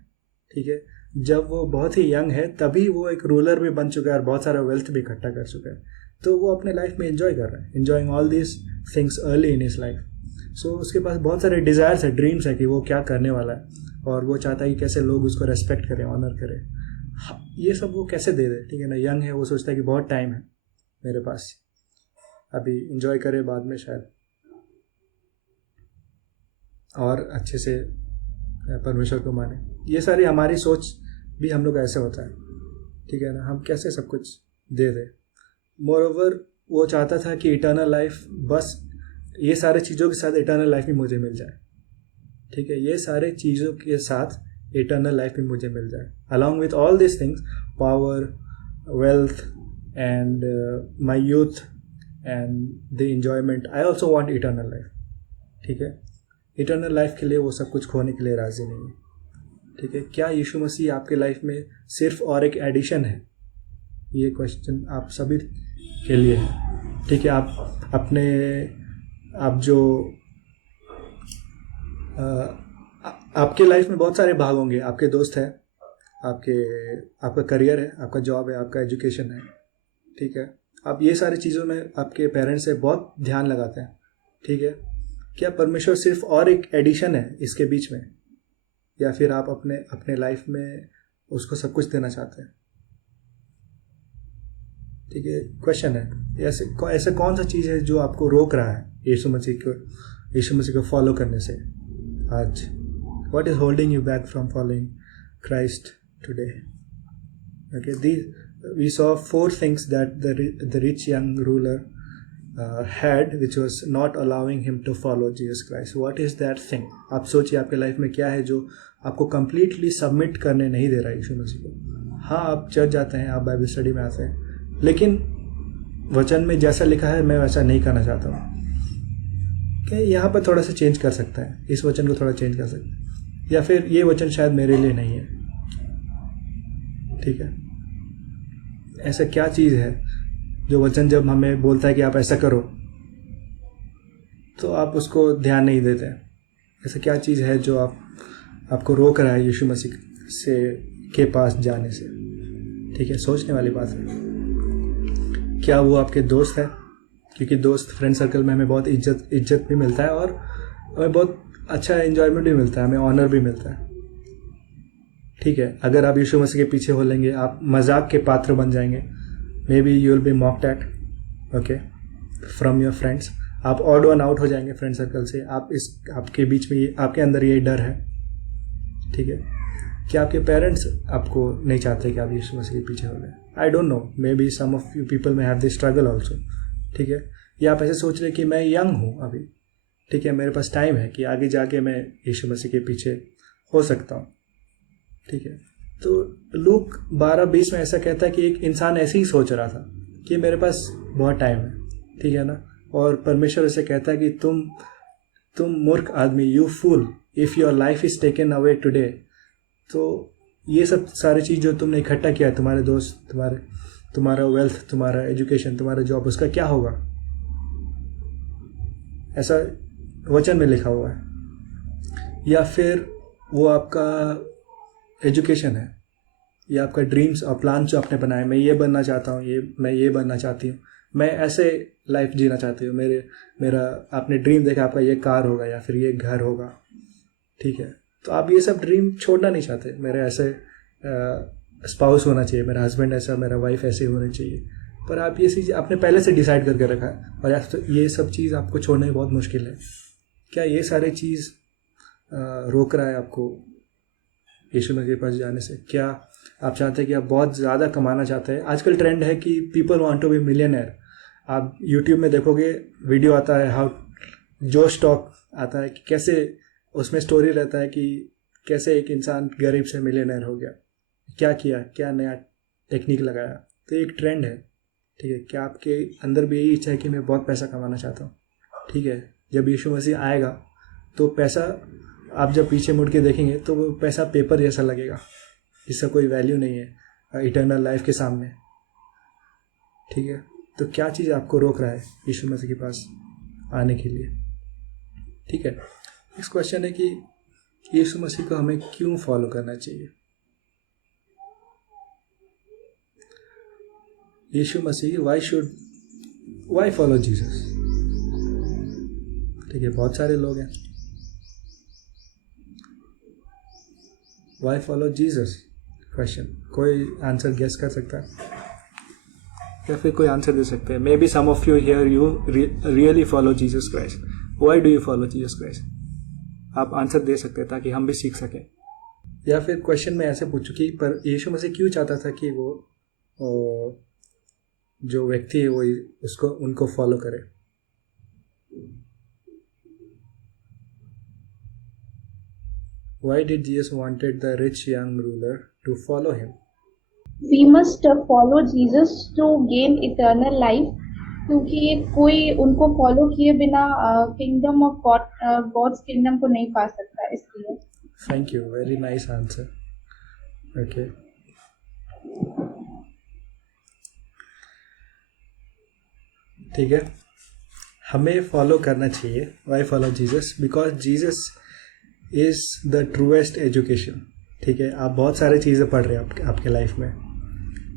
ठीक है, जब वो बहुत ही यंग है तभी वो एक रूलर भी बन चुका है और बहुत सारा वेल्थ भी इकट्ठा कर चुका है, तो वो अपने लाइफ में एंजॉय कर रहा है, enjoying all this things early in his life. So उसके पास बहुत सारे डिज़ायर्स है, ड्रीम्स है कि वो क्या करने वाला है, और वो चाहता है कि कैसे लोग उसको रेस्पेक्ट करें, ऑनर करें। ये सब वो कैसे दे दे? ठीक है ना, यंग है, वो सोचता है कि बहुत टाइम है मेरे पास, अभी इंजॉय करे, बाद में शायद और अच्छे से परमेश्वर को माने। ये सारी हमारी सोच भी हम लोग ऐसे होता है। ठीक है ना, हम कैसे सब कुछ दे दे। मोर ओवर वो चाहता था कि इटर्नल लाइफ, बस ये सारे चीज़ों के साथ इटर्नल लाइफ भी मुझे मिल जाए। ठीक है, ये सारे चीज़ों के साथ इटर्नल लाइफ भी मुझे मिल जाए, along with all this things, power, wealth and my youth and the enjoyment. I also want eternal life. ठीक है, इटर्नल लाइफ के लिए वो सब कुछ खोने के लिए राज़ी नहीं है। ठीक है, क्या यीशु मसीह आपके लाइफ में सिर्फ और एक एडिशन है? ये क्वेश्चन आप सभी के लिए है। ठीक है, आप जो आपके लाइफ में बहुत सारे भाग होंगे। आपके दोस्त हैं, आपका करियर है, आपका जॉब है, आपका एजुकेशन है। ठीक है, आप ये सारी चीज़ों में आपके पेरेंट्स से बहुत ध्यान लगाते हैं। ठीक है, क्या परमेश्वर सिर्फ और एक एडिशन है इसके बीच में, या फिर आप अपने लाइफ में उसको सब कुछ देना चाहते हैं? ठीक है, क्वेश्चन है ऐसे कौन सा चीज़ है जो आपको रोक रहा है यीशु मसीह को फॉलो करने से आज? What is holding you back from following Christ today? Okay, we saw 4 things that the rich young ruler had, which was not allowing him to follow Jesus Christ. What is that thing? आप सोचिए आपके life में क्या है जो आपको completely submit करने नहीं दे रहा है यीशु मसीह को। हाँ, आप चर्च जाते हैं, आप बाइबल स्टडी में आते हैं, लेकिन वचन में जैसा लिखा है मैं वैसा नहीं करना चाहता हूँ। क्या यहाँ पर थोड़ा सा चेंज कर सकता है, इस वचन को थोड़ा चेंज कर सकता है, या फिर ये वचन शायद मेरे लिए नहीं है। ठीक है, ऐसा क्या चीज़ है जो वचन जब हमें बोलता है कि आप ऐसा करो तो आप उसको ध्यान नहीं देते हैं? ऐसा क्या चीज़ है जो आपको रोक रहा है यीशु मसीह के पास जाने से? ठीक है, सोचने वाली बात है। क्या वो आपके दोस्त है? क्योंकि दोस्त, फ्रेंड सर्कल में हमें बहुत इज्जत भी मिलता है और हमें बहुत अच्छा एंजॉयमेंट भी मिलता है, हमें ऑनर भी मिलता है। ठीक है, अगर आप यीशु मसीह के पीछे हो लेंगे, आप मजाक के पात्र बन जाएंगे। Maybe you will be mocked at, okay, from your friends. आप ऑड वन आउट हो जाएंगे फ्रेंड सर्कल से। आपके बीच में आपके अंदर ये डर है। ठीक है, क्या आपके पेरेंट्स आपको नहीं चाहते कि आप यीशु मसीह के पीछे हो गए? I don't know, maybe some of you people may have this struggle also. ठीक है, या आप ऐसे सोच रहे कि मैं यंग हूँ अभी, ठीक है, मेरे पास टाइम है कि आगे जाके मैं यीशु मसीह के पीछे हो सकता हूँ। ठीक है, तो लूक 12:20 में ऐसा कहता है कि एक इंसान ऐसे ही सोच रहा था कि मेरे पास बहुत टाइम है। ठीक है ना, और परमेश्वर उसे कहता है कि तुम मूर्ख आदमी, you fool, if your life is taken away today. तो ये सब सारी चीज़ जो तुमने इकट्ठा किया है, तुम्हारे दोस्त, तुम्हारा वेल्थ, तुम्हारा एजुकेशन, तुम्हारा जॉब, उसका क्या होगा? ऐसा वचन में लिखा हुआ है। या फिर वो आपका एजुकेशन है, या आपका ड्रीम्स और प्लान जो आपने बनाए, मैं ये बनना चाहता हूँ, मैं ये बनना चाहती हूँ, मैं ऐसे लाइफ जीना चाहती हूँ, मेरा आपने ड्रीम देखा, आपका ये कार होगा या फिर ये घर होगा। ठीक है, तो आप ये सब ड्रीम छोड़ना नहीं चाहते। मेरे ऐसे स्पाउस होना चाहिए, मेरा हस्बैंड ऐसा, मेरा वाइफ ऐसे होनी चाहिए, पर आप ये चीज़ आपने पहले से डिसाइड करके रखा है और ये सब चीज़ आपको छोड़ना ही बहुत मुश्किल है। क्या ये सारी चीज़ रोक रहा है आपको यीशु मसीह के पास जाने से? क्या आप चाहते हैं कि आप बहुत ज़्यादा कमाना चाहते हैं? आजकल ट्रेंड है कि people want to be millionaire. आप यूट्यूब में देखोगे, वीडियो आता है, हाउ जोश टॉक आता है कि कैसे, उसमें स्टोरी रहता है कि कैसे एक इंसान गरीब से मिलियनर हो गया, क्या किया, क्या नया टेक्निक लगाया। तो एक ट्रेंड है। ठीक है, क्या आपके अंदर भी यही इच्छा है कि मैं बहुत पैसा कमाना चाहता हूँ? ठीक है, जब यीशु मसीह आएगा तो पैसा, आप जब पीछे मुड़ के देखेंगे तो वो पैसा पेपर जैसा लगेगा, जिसका कोई वैल्यू नहीं है इटर्नल लाइफ के सामने। ठीक है, तो क्या चीज़ आपको रोक रहा है यीशु मसीह के पास आने के लिए? ठीक है, नेक्स्ट क्वेश्चन है कि यीशु मसीह को हमें क्यों फॉलो करना चाहिए? यीशु मसीह, वाई फॉलो जीसस? ठीक है, बहुत सारे लोग हैं। Why follow Jesus? क्वेश्चन, कोई आंसर गेस कर सकता है या फिर कोई आंसर दे सकते हैं? Maybe some of you here you really follow Jesus Christ. Why do you follow Jesus Christ? आप आंसर दे सकते हैं ताकि हम भी सीख सकें। या फिर क्वेश्चन में ऐसे पूछूं कि पर यीशु मसीह क्यों चाहता था कि वो जो व्यक्ति है वो उनको फॉलो करे? Why did Jesus wanted the rich young ruler to follow him? We must follow Jesus to gain eternal life, क्योंकि कोई उनको फॉलो किए बिना किंगडम ऑफ गॉड्स किंगडम को नहीं पा सकता, इसलिए। Thank you, very nice answer. Okay, ठीक है, हमें फॉलो करना चाहिए. Why follow Jesus? Because Jesus is the truest education. ठीक है, आप बहुत सारी चीज़ें पढ़ रहे हैं आपके लाइफ में,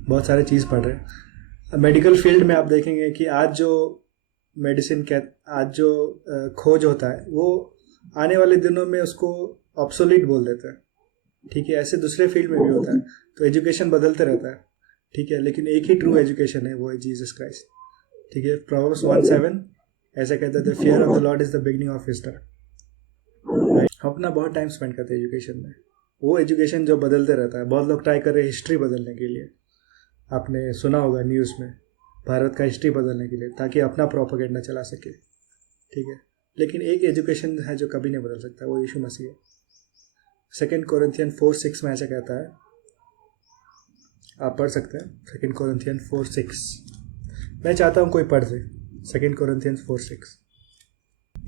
बहुत सारी चीज़ पढ़ रहे हैं. मेडिकल फील्ड में आप देखेंगे कि आज जो मेडिसिन आज जो खोज होता है वो आने वाले दिनों में उसको ऑब्सोलीट बोल देते हैं. ठीक है, ऐसे दूसरे फील्ड में भी होता है. तो एजुकेशन बदलते रहता है. ठीक है, लेकिन एक ही ट्रू एजुकेशन है, वो है जीसस क्राइस्ट. ठीक है, प्रोवर्ब्स 1:7 ऐसा कहता है, the fear of the Lord is the beginning of wisdom. हम अपना बहुत टाइम स्पेंड करते हैं एजुकेशन में. वो एजुकेशन जो बदलते रहता है. बहुत लोग ट्राई कर रहे हैं हिस्ट्री बदलने के लिए. आपने सुना होगा न्यूज़ में, भारत का हिस्ट्री बदलने के लिए, ताकि अपना प्रोपेगेंडा चला सके. ठीक है, लेकिन एक एजुकेशन है जो कभी नहीं बदल सकता, वो यीशु मसीह है. 2 कोरिन्थियन 4:6 में ऐसा कहता है, आप पढ़ सकते हैं. 2 कोरिन्थियन 4:6. मैं चाहता हूँ कोई पढ़ दे 2 Corinthian 4:6.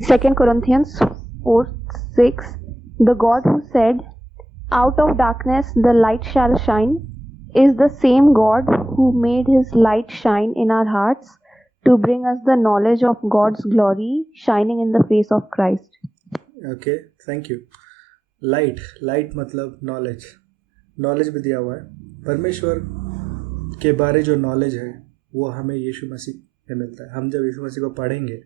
2 Corinthians 4:6 The God who said, Out of darkness the light shall shine, is the same God who made his light shine in our hearts to bring us the knowledge of God's glory shining in the face of Christ. Okay, thank you. Light मतलब knowledge भी दिया हुआ है. परमेश्वर के बारे जो knowledge है वो हमें यीशु मसीह में मिलता है. हम जब यीशु मसीह को पढ़ेंगे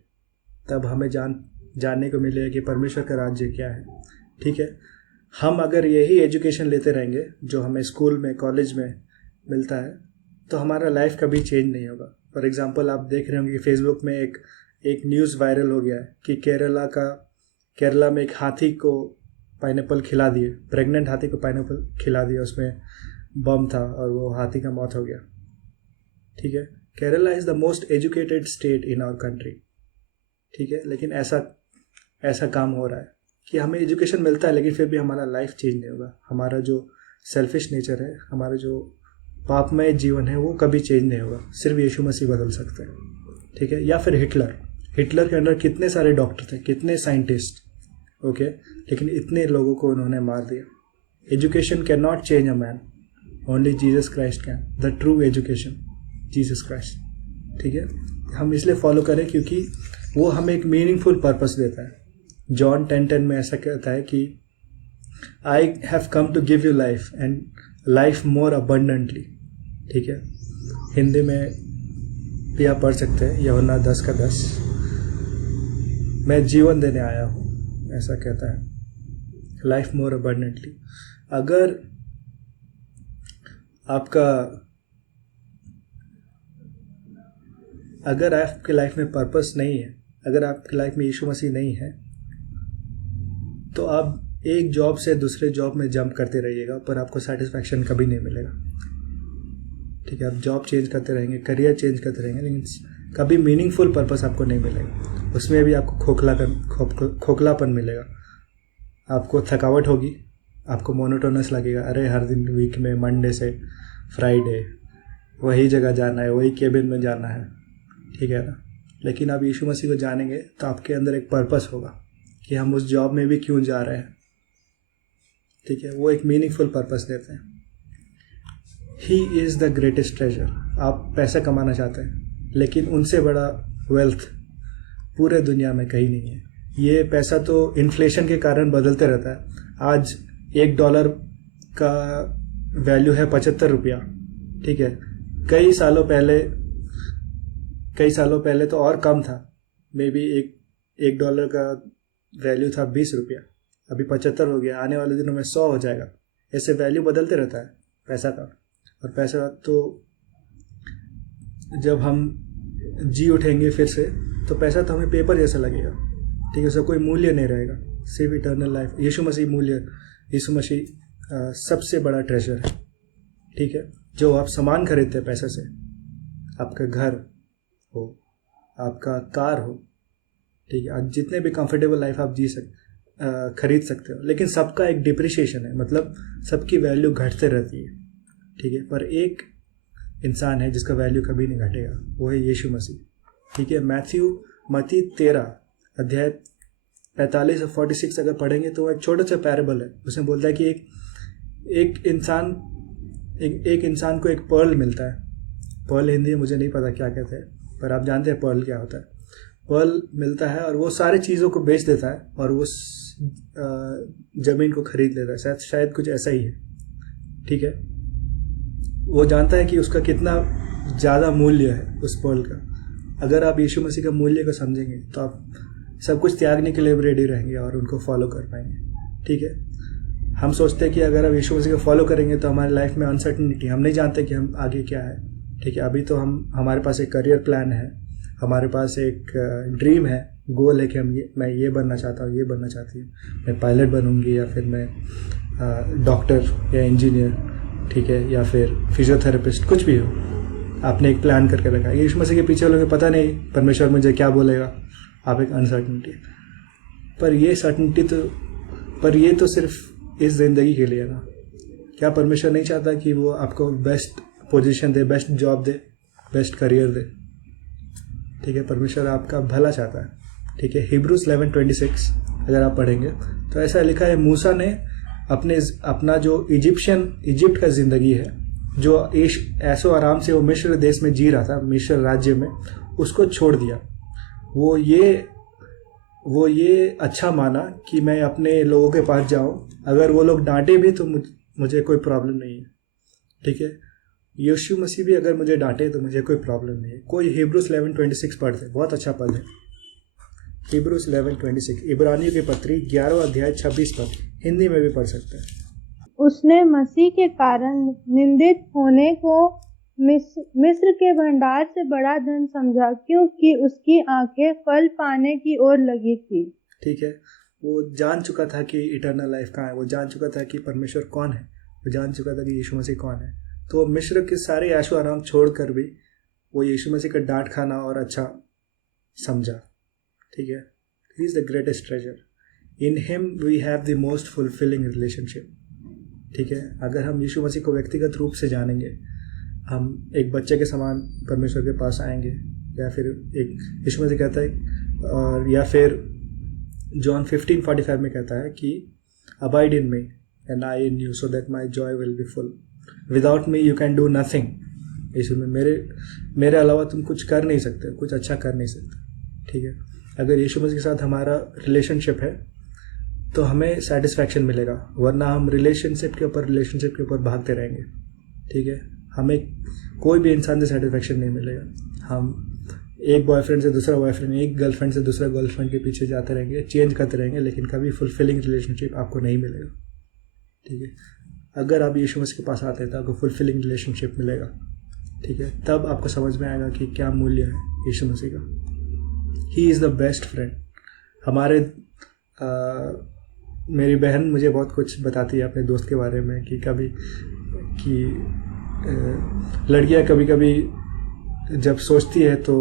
तब हमें जानने को मिलेगा कि परमेश्वर का राज्य क्या है. ठीक है, हम अगर यही एजुकेशन लेते रहेंगे जो हमें स्कूल में कॉलेज में मिलता है तो हमारा लाइफ कभी चेंज नहीं होगा. फॉर एग्जांपल, आप देख रहे होंगे कि फेसबुक में एक न्यूज़ वायरल हो गया है कि केरला में एक हाथी को पाइनएप्पल खिला दिए, प्रेग्नेंट हाथी को पाइनएप्पल खिला दिया, उसमें बम था और वो हाथी का मौत हो गया. ठीक है, Kerala is the most educated state in our country. ठीक है, लेकिन ऐसा काम हो रहा है कि हमें एजुकेशन मिलता है लेकिन फिर भी हमारा लाइफ चेंज नहीं होगा. हमारा जो सेल्फिश नेचर है, हमारा जो पापमय जीवन है, वो कभी चेंज नहीं होगा. सिर्फ यीशु मसीह बदल सकते हैं. ठीक है, या फिर हिटलर के अंदर कितने सारे डॉक्टर थे, कितने साइंटिस्ट. ओके, लेकिन इतने लोगों को उन्होंने मार दिया. Education can not change a man, only Jesus Christ can. The true education Jesus Christ. ठीक है, हम इसलिए फॉलो करें क्योंकि वो हमें एक मीनिंगफुल पर्पस देता है. जॉन 10:10 में ऐसा कहता है कि I have come to give you life and life more abundantly. ठीक है, हिंदी में भी आप पढ़ सकते हैं, यूहन्ना 10:10. मैं जीवन देने आया हूँ, ऐसा कहता है. Life more abundantly. अगर आपके लाइफ में पर्पस नहीं है, अगर आपकी लाइफ में यीशु मसीह नहीं है, तो आप एक जॉब से दूसरे जॉब में जंप करते रहिएगा पर आपको सेटिस्फैक्शन कभी नहीं मिलेगा. ठीक है, आप जॉब चेंज करते रहेंगे, करियर चेंज करते रहेंगे, लेकिन कभी मीनिंगफुल पर्पस आपको नहीं मिलेगा. उसमें भी आपको खोखलापन मिलेगा, आपको थकावट होगी, आपको मोनोटोनस लगेगा. अरे हर दिन वीक में मंडे से फ्राइडे वही जगह जाना है, वही केबिन में जाना है. ठीक है ना, लेकिन आप यीशु मसीह को जानेंगे तो आपके अंदर एक पर्पस होगा कि हम उस जॉब में भी क्यों जा रहे हैं. ठीक है, वो एक मीनिंगफुल पर्पस देते हैं. ही इज़ द ग्रेटेस्ट ट्रेजर. आप पैसा कमाना चाहते हैं लेकिन उनसे बड़ा वेल्थ पूरे दुनिया में कहीं नहीं है. ये पैसा तो इन्फ्लेशन के कारण बदलते रहता है. आज $1 का वैल्यू है 75 रुपया. ठीक है, कई सालों पहले तो और कम था. मे बी $1 का वैल्यू था 20 रुपया, अभी 75 हो गया, आने वाले दिनों में 100 हो जाएगा. ऐसे वैल्यू बदलते रहता है पैसा का. और पैसा तो जब हम जी उठेंगे फिर से तो पैसा तो हमें पेपर जैसा लगेगा. ठीक है, उसका कोई मूल्य नहीं रहेगा, सिर्फ इटर्नल लाइफ. यीशु मसीह सबसे बड़ा ट्रेजर है. ठीक है, जो आप सामान खरीदते हैं पैसे से, आपका घर हो, आपका कार हो. ठीक है, आप जितने भी कंफर्टेबल लाइफ आप खरीद सकते हो, लेकिन सबका एक डिप्रिशिएशन है, मतलब सबकी वैल्यू घटते रहती है. ठीक है, पर एक इंसान है जिसका वैल्यू कभी नहीं घटेगा, वो है यीशु मसीह. ठीक है, मत्ती 13 अध्याय 45 और 46 अगर पढ़ेंगे तो वो एक छोटा सा पैराबल है. उसमें बोलता है कि एक इंसान को एक पर्ल मिलता है। पर्ल हिंदी में मुझे नहीं पता क्या कहते हैं, पर आप जानते हैं पर्ल क्या होता है। पर्ल मिलता है और वो सारी चीज़ों को बेच देता है और वो ज़मीन को खरीद लेता है। शायद कुछ ऐसा ही है, ठीक है। वो जानता है कि उसका कितना ज़्यादा मूल्य है उस पर्ल का। अगर आप यीशु मसीह का मूल्य को समझेंगे तो आप सब कुछ त्यागने के लिए रेडी रहेंगे और उनको फॉलो कर पाएंगे, ठीक है। हम सोचते हैं कि अगर हम यीशु मसीह को फॉलो करेंगे तो हमारी लाइफ में अनसर्टनिटी, हम नहीं जानते कि हम आगे क्या है, ठीक है। अभी तो हमारे पास एक करियर प्लान है, हमारे पास एक ड्रीम है, गोल है कि मैं ये बनना चाहता हूँ, ये बनना चाहती हूँ, मैं पायलट बनूंगी या फिर मैं डॉक्टर या इंजीनियर, ठीक है, या फिर फिजियोथेरेपिस्ट, कुछ भी हो। आपने एक प्लान करके रखा है। यीशु मसीह के पीछे लोगों को पता नहीं परमेश्वर मुझे क्या बोलेगा, आप एक अनसर्टनिटी। पर ये तो सिर्फ इस ज़िंदगी के लिए ना। क्या परमेश्वर नहीं चाहता कि वो आपको बेस्ट पोजीशन दे, बेस्ट जॉब दे, बेस्ट करियर दे, ठीक है। परमेश्वर आपका भला चाहता है, ठीक है। Hebrews 11:26 अगर आप पढ़ेंगे तो ऐसा लिखा है, मूसा ने अपना जो इजिप्ट का ज़िंदगी है, जो ऐसो आराम से वो मिस्र देश में जी रहा था, मिस्र राज्य में, उसको छोड़ दिया। वो ये अच्छा माना कि मैं अपने लोगों के पास जाऊं, अगर वो लोग डांटे भी तो मुझे कोई प्रॉब्लम नहीं है, ठीक है। यीशु मसीह भी अगर मुझे डांटे तो मुझे कोई प्रॉब्लम नहीं है। कोई Hebrews 11:26 पढ़ते, बहुत अच्छा पद है। Hebrews 11:26, इब्रानियों की पत्री 11 अध्याय 26 पद, हिंदी में भी पढ़ सकते हैं। उसने मसीह के कारण निंदित होने को मिस्र के भंडार से बड़ा धन समझा, क्योंकि उसकी आंखें फल पाने की ओर लगी थी, ठीक है। वो जान चुका था कि इटर्नल लाइफ कहाँ है, वो जान चुका था कि परमेश्वर कौन है, वो जान चुका था कि यीशु मसीह कौन है। तो मिस्र के सारे ऐशो आराम छोड़कर भी वो यीशु मसीह का डांट खाना और अच्छा समझा, ठीक है। He is the greatest treasure, in him we have the most fulfilling relationship, ठीक है। अगर हम यीशु मसीह को व्यक्तिगत रूप से जानेंगे, हम एक बच्चे के समान परमेश्वर के पास आएंगे, या फिर एक यीशु मसीह कहता है, और या फिर जॉन 15:45 में कहता है कि abide in me and I in you so that my joy will be full, without me you can do nothing. यीशु में मेरे अलावा तुम कुछ कर नहीं सकते, कुछ अच्छा कर नहीं सकते, ठीक है। अगर यीशु मसीह के साथ हमारा रिलेशनशिप है तो हमें सेटिस्फैक्शन मिलेगा, वरना हम रिलेशनशिप के ऊपर भागते रहेंगे, ठीक है। हमें कोई भी इंसान से सेटिस्फैक्शन नहीं मिलेगा। हम एक बॉयफ्रेंड से दूसरा बॉयफ्रेंड, एक गर्लफ्रेंड से दूसरा गर्लफ्रेंड के पीछे जाते रहेंगे, चेंज करते रहेंगे, लेकिन कभी फुलफिलिंग रिलेशनशिप आपको नहीं मिलेगा, ठीक है। अगर आप यीशु मसीह के पास आते हैं तो आपको फुलफिलिंग रिलेशनशिप मिलेगा, ठीक है। तब आपको समझ में आएगा कि क्या मूल्य है यीशु मसीह का। ही इज़ द बेस्ट फ्रेंड। मेरी बहन मुझे बहुत कुछ बताती है अपने दोस्त के बारे में कि लड़कियां कभी कभी जब सोचती है तो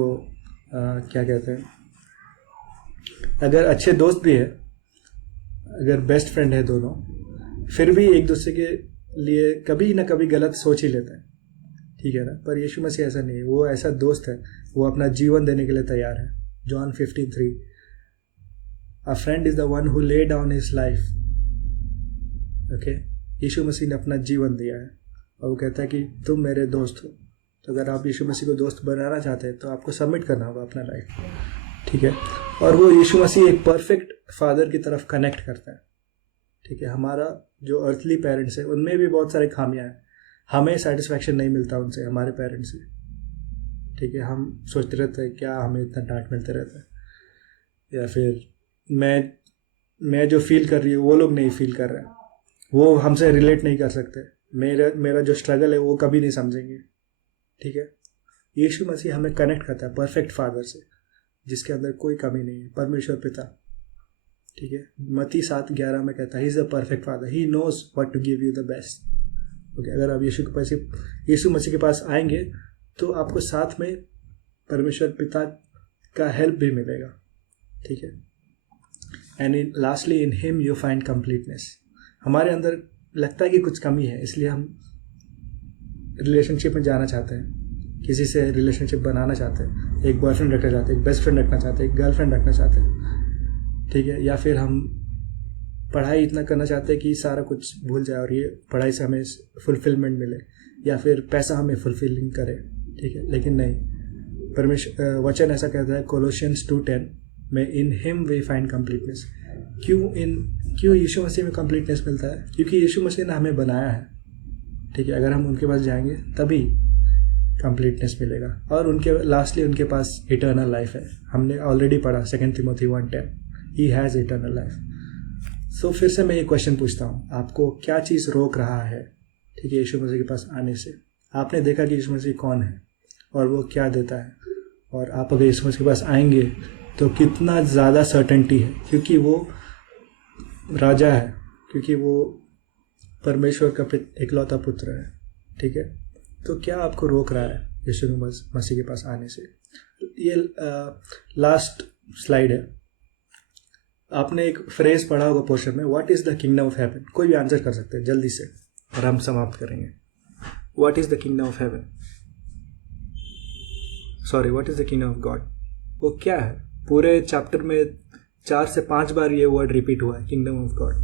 क्या कहते हैं, अगर अच्छे दोस्त भी है, अगर बेस्ट फ्रेंड है दोनों, फिर भी एक दूसरे के लिए कभी ना कभी गलत सोच ही लेते हैं, ठीक है ना। पर यीशु मसीह ऐसा नहीं है, वो ऐसा दोस्त है, वो अपना जीवन देने के लिए तैयार है। John 15:3, a friend is the one who lay down his life, okay. यीशु मसीह ने अपना जीवन दिया है और वो कहता है कि तुम मेरे दोस्त हो। तो अगर आप यीशु मसीह को दोस्त बनाना चाहते हैं तो आपको सबमिट करना होगा अपना लाइफ, ठीक है। और वो यीशु मसीह एक परफेक्ट फादर की तरफ कनेक्ट करता है, ठीक है। हमारा जो अर्थली पेरेंट्स है उनमें भी बहुत सारी खामियां हैं, हमें सेटिस्फैक्शन नहीं मिलता उनसे, हमारे पेरेंट्स से, ठीक है। हम सोचते रहते हैं क्या हमें इतना डांट मिलते रहता है, या फिर मैं जो फील कर रही हूँ वो लोग नहीं फील कर रहे हैं, वो हमसे रिलेट नहीं कर सकते, मेरा जो स्ट्रगल है वो कभी नहीं समझेंगे, ठीक है। यीशु मसीह हमें कनेक्ट करता है परफेक्ट फादर से, जिसके अंदर कोई कमी नहीं है, परमेश्वर पिता, ठीक है। मत्ती 7:11 में कहता है he is the perfect father, he knows what to give you the best, okay. अगर आप यीशु मसीह के पास आएंगे तो आपको साथ में परमेश्वर पिता का हेल्प भी मिलेगा, ठीक है। And lastly in him you find completeness. हमारे अंदर लगता है कि कुछ कमी है, इसलिए हम रिलेशनशिप में जाना चाहते हैं, किसी से रिलेशनशिप बनाना चाहते हैं, एक बॉयफ्रेंड रखना चाहते हैं, एक बेस्ट फ्रेंड रखना चाहते हैं, एक गर्लफ्रेंड रखना चाहते हैं, ठीक है। या फिर हम पढ़ाई इतना करना चाहते हैं कि सारा कुछ भूल जाए और ये पढ़ाई से हमें फुलफिलमेंट मिले या फिर पैसा हमें फुलफिलिंग करे, ठीक है। लेकिन नहीं, परमेश्वर वचन ऐसा कहता है कोलोशियंस 2:10 में, in him we find completeness. क्यों यीशु मसीह में कंप्लीटनेस मिलता है? क्योंकि यीशु मसीह ने हमें बनाया है, ठीक है। अगर हम उनके पास जाएंगे तभी कंप्लीटनेस मिलेगा। और लास्टली उनके पास इटर्नल लाइफ है। हमने ऑलरेडी पढ़ा 2 Timothy 1:10, he has eternal life. So फिर से मैं ये क्वेश्चन पूछता हूँ, आपको क्या चीज़ रोक रहा है, ठीक है, यीशु मसीह के पास आने से? आपने देखा कि यीशु मसीह कौन है और वो क्या देता है, और आप अगर यीशु मसीह के पास आएंगे तो कितना ज़्यादा सर्टेनिटी है, क्योंकि वो राजा है, क्योंकि वो परमेश्वर का इकलौता पुत्र है, ठीक है। तो क्या आपको रोक रहा है यीशु मसीह के पास आने से? ये लास्ट स्लाइड है। आपने एक फ्रेज पढ़ा होगा पोर्शन में, what is the kingdom of haven. कोई भी आंसर कर सकते हैं जल्दी से और हम समाप्त करेंगे। What is the kingdom of haven, sorry, what is the kingdom of God. वो क्या है? पूरे चैप्टर में 4 से 5 बार ये वर्ड रिपीट हुआ है, किंगडम ऑफ गॉड।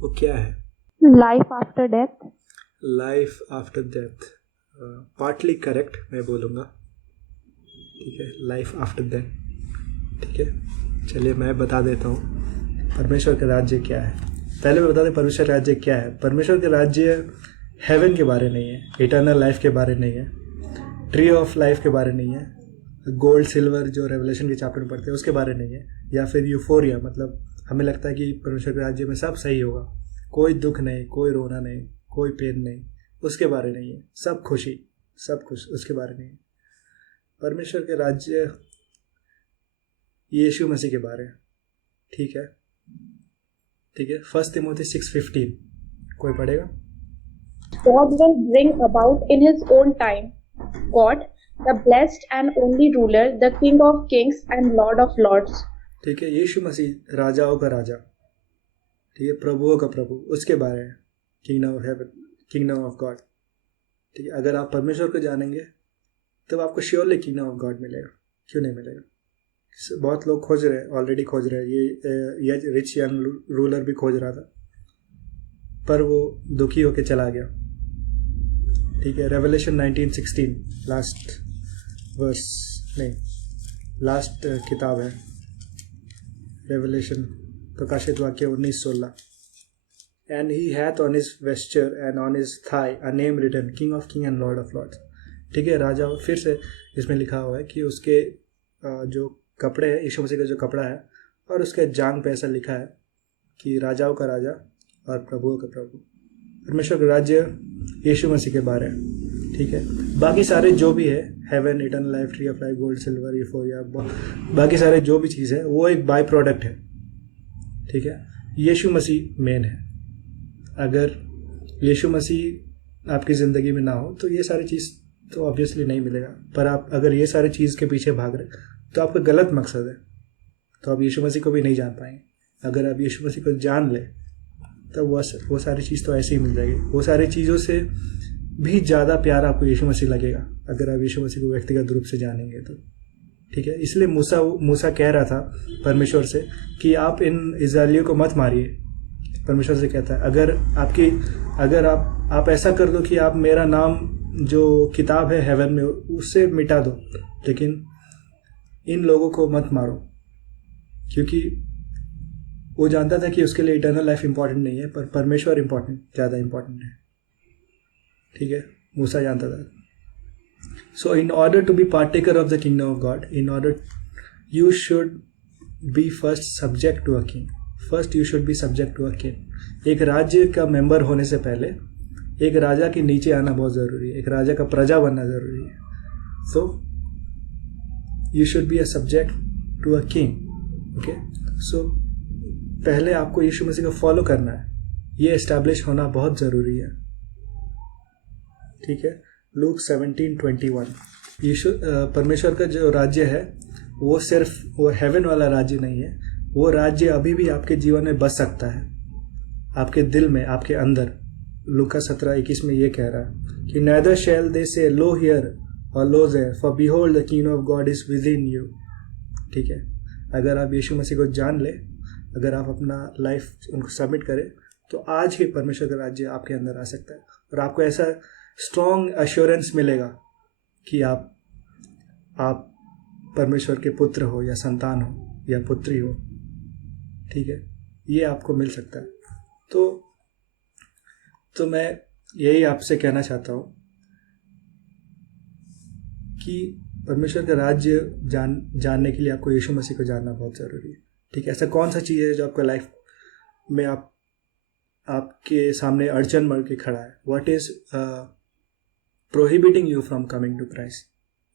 वो क्या है? Life after death. Life after death, partly correct मैं बोलूँगा, ठीक है, लाइफ आफ्टर डेथ, ठीक है। चलिए मैं बता देता हूँ परमेश्वर का राज्य क्या है। पहले मैं बता दें परमेश्वर का राज्य क्या है। परमेश्वर का राज्य हेवन के बारे नहीं है, इटर्नल लाइफ के बारे नहीं है, ट्री ऑफ लाइफ के बारे नहीं है, गोल्ड सिल्वर जो रेवलेशन के चैप्टर में पढ़ते हैं उसके बारे नहीं है, या फिर यूफोरिया, मतलब हमें लगता है कि परमेश्वर के राज्य में सब सही होगा, कोई दुख नहीं, कोई रोना नहीं, कोई पेन नहीं, उसके बारे नहीं है। सब खुशी, सब खुश, उसके बारे नहीं है। परमेश्वर के राज्य यीशु मसीह के बारे है, ठीक है, ठीक है। 1 तिमोथी 6:15 कोई पढ़ेगा? God will bring about in his own time. God, the blessed and only ruler, the King of kings and Lord of lords. ठीक है, यीशु मसीह राजाओं का राजा, ठीक है, प्रभुओं का प्रभु, उसके बारे में, kingdom of haven, kingdom of God, ठीक है। अगर आप परमेश्वर को जानेंगे तब आपको श्योरली किंगडम ऑफ गॉड मिलेगा। क्यों नहीं मिलेगा? बहुत लोग खोज रहे हैं, ऑलरेडी खोज रहे हैं। ये रिच यंग रूलर भी खोज रहा था, पर वो दुखी होके चला गया, ठीक है। रेवलेशन 19:16 लास्ट वर्स, नहीं, लास्ट किताब है रेवलेशन, प्रकाशित वाक्य 19:16। And he hath on his vesture and on his thigh a name written, king of king and lord of lords, ठीक है। राजा, फिर से इसमें लिखा हुआ है कि उसके जो कपड़े हैं, यीशु मसीह का जो कपड़ा है, और उसके जांग पे ऐसा लिखा है कि राजाओं का राजा और प्रभुओं का प्रभु। परमेश्वर का राज्य यीशु मसीह के बारे में, ठीक है। बाकी सारे जो भी है, heaven, eternal life, tree of life, gold silver, euphoria, बाकी सारे जो भी चीज़ है वो एक बाय प्रोडक्ट है, ठीक है। यीशु मसीह मेन है। अगर यीशु मसीह आपकी ज़िंदगी में ना हो तो ये सारी चीज़ तो ऑब्वियसली नहीं मिलेगा। पर आप अगर ये सारी चीज़ के पीछे भाग रहे तो आपका गलत मकसद है, तो आप यीशु मसीह को भी नहीं जान पाएंगे। अगर आप यीशु मसीह को जान ले तब वो सारी चीज़ तो ऐसे ही मिल जाएगी। वो सारी चीज़ों से भी ज़्यादा प्यार आपको यीशु मसीह लगेगा अगर आप यीशु मसीह को व्यक्तिगत रूप से जानेंगे तो, ठीक है। इसलिए मूसा कह रहा था परमेश्वर से कि आप इन इज़राइलियों को मत मारिए। परमेश्वर से कहता है अगर आप ऐसा कर दो कि आप मेरा नाम जो किताब है हेवन में उससे मिटा दो, लेकिन इन लोगों को मत मारो, क्योंकि वो जानता था कि उसके लिए इटर्नल लाइफ इंपॉर्टेंट नहीं है, पर परमेश्वर ज़्यादा इंपॉर्टेंट है, ठीक है। मूसा जानता था। So in order to be partaker of the kingdom of God, in order you should be first subject to a king. First you should be subject to a king. एक राज्य का मेंबर होने से पहले एक राजा के नीचे आना बहुत ज़रूरी है, एक राजा का प्रजा बनना ज़रूरी है। So you should be a subject to a king, okay. So पहले आपको यीशु मसीह को फॉलो करना है, ये एस्टैब्लिश होना बहुत ज़रूरी है, ठीक है। लूक 17:21, यीशु परमेश्वर का जो राज्य है वो सिर्फ वो हेवन वाला राज्य नहीं है, वो राज्य अभी भी आपके जीवन में बस सकता है, आपके दिल में, आपके अंदर। लूका 17:21 में ये कह रहा है कि neither shall they say low here or low there, for behold the kingdom of God is within you, ठीक है। अगर आप यीशु मसीह को जान ले, अगर आप अपना लाइफ उनको सबमिट करें, तो आज ही परमेश्वर का राज्य आपके अंदर आ सकता है और आपको ऐसा स्ट्रॉन्ग एश्योरेंस मिलेगा कि आप परमेश्वर के पुत्र हो या संतान हो या पुत्री हो। ठीक है, ये आपको मिल सकता है। तो मैं यही आपसे कहना चाहता हूँ कि परमेश्वर का राज्य जानने के लिए आपको यीशु मसीह को जानना बहुत ज़रूरी है। ठीक है, ऐसा कौन सा चीज़ है जो आपका लाइफ में आपके सामने अड़चन बढ़ के खड़ा है? What is prohibiting you from coming to Christ?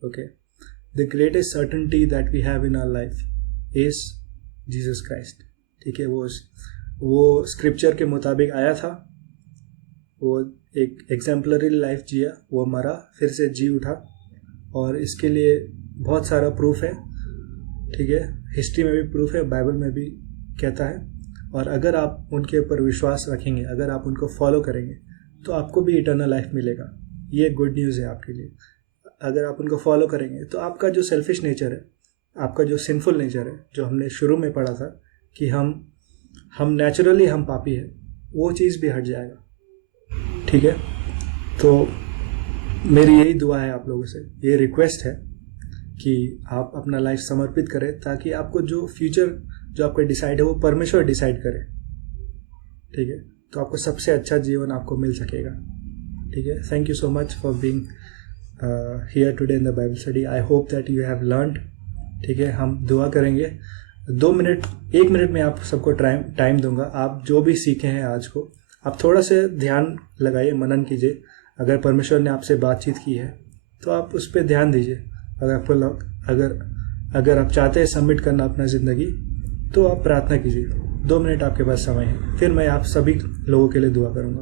Okay, the greatest certainty that we have in our life is Jesus Christ. ठीक है, वो स्क्रिप्चर के मुताबिक आया था, वो एक एग्जाम्पलरी लाइफ जिया, वो मरा, फिर से जी उठा, और इसके लिए बहुत सारा प्रूफ है। ठीक है, हिस्ट्री में भी प्रूफ है, बाइबल में भी कहता है। और अगर आप उनके ऊपर विश्वास रखेंगे, अगर आप उनको फॉलो करेंगे, तो आपको भी इटर्नल लाइफ मिलेगा। ये गुड न्यूज़ है आपके लिए। अगर आप उनको फॉलो करेंगे तो आपका जो सेल्फिश नेचर है, आपका जो सिंफुल नेचर है, जो हमने शुरू में पढ़ा था कि हम नेचुरली हम पापी है, वो चीज़ भी हट जाएगा। ठीक है, तो मेरी यही दुआ है आप लोगों से, ये रिक्वेस्ट है कि आप अपना लाइफ समर्पित करें, ताकि आपको जो फ्यूचर जो आपका डिसाइड है वो परमेश्वर डिसाइड करे। ठीक है, तो आपको सबसे अच्छा जीवन आपको मिल सकेगा। ठीक है, thank you so much for being here today in the Bible study. I hope that you have learned. ठीक है, हम दुआ करेंगे। 1 मिनट में आप सबको टाइम दूंगा। आप जो भी सीखे हैं आज को, आप थोड़ा से ध्यान लगाइए, मनन कीजिए। अगर परमेश्वर ने आपसे बातचीत की है तो आप उस पर ध्यान दीजिए। अगर आप चाहते हैं सबमिट करना अपना ज़िंदगी, तो आप प्रार्थना कीजिए। 2 मिनट आपके पास समय है, फिर मैं आप सभी लोगों के लिए दुआ करूँगा।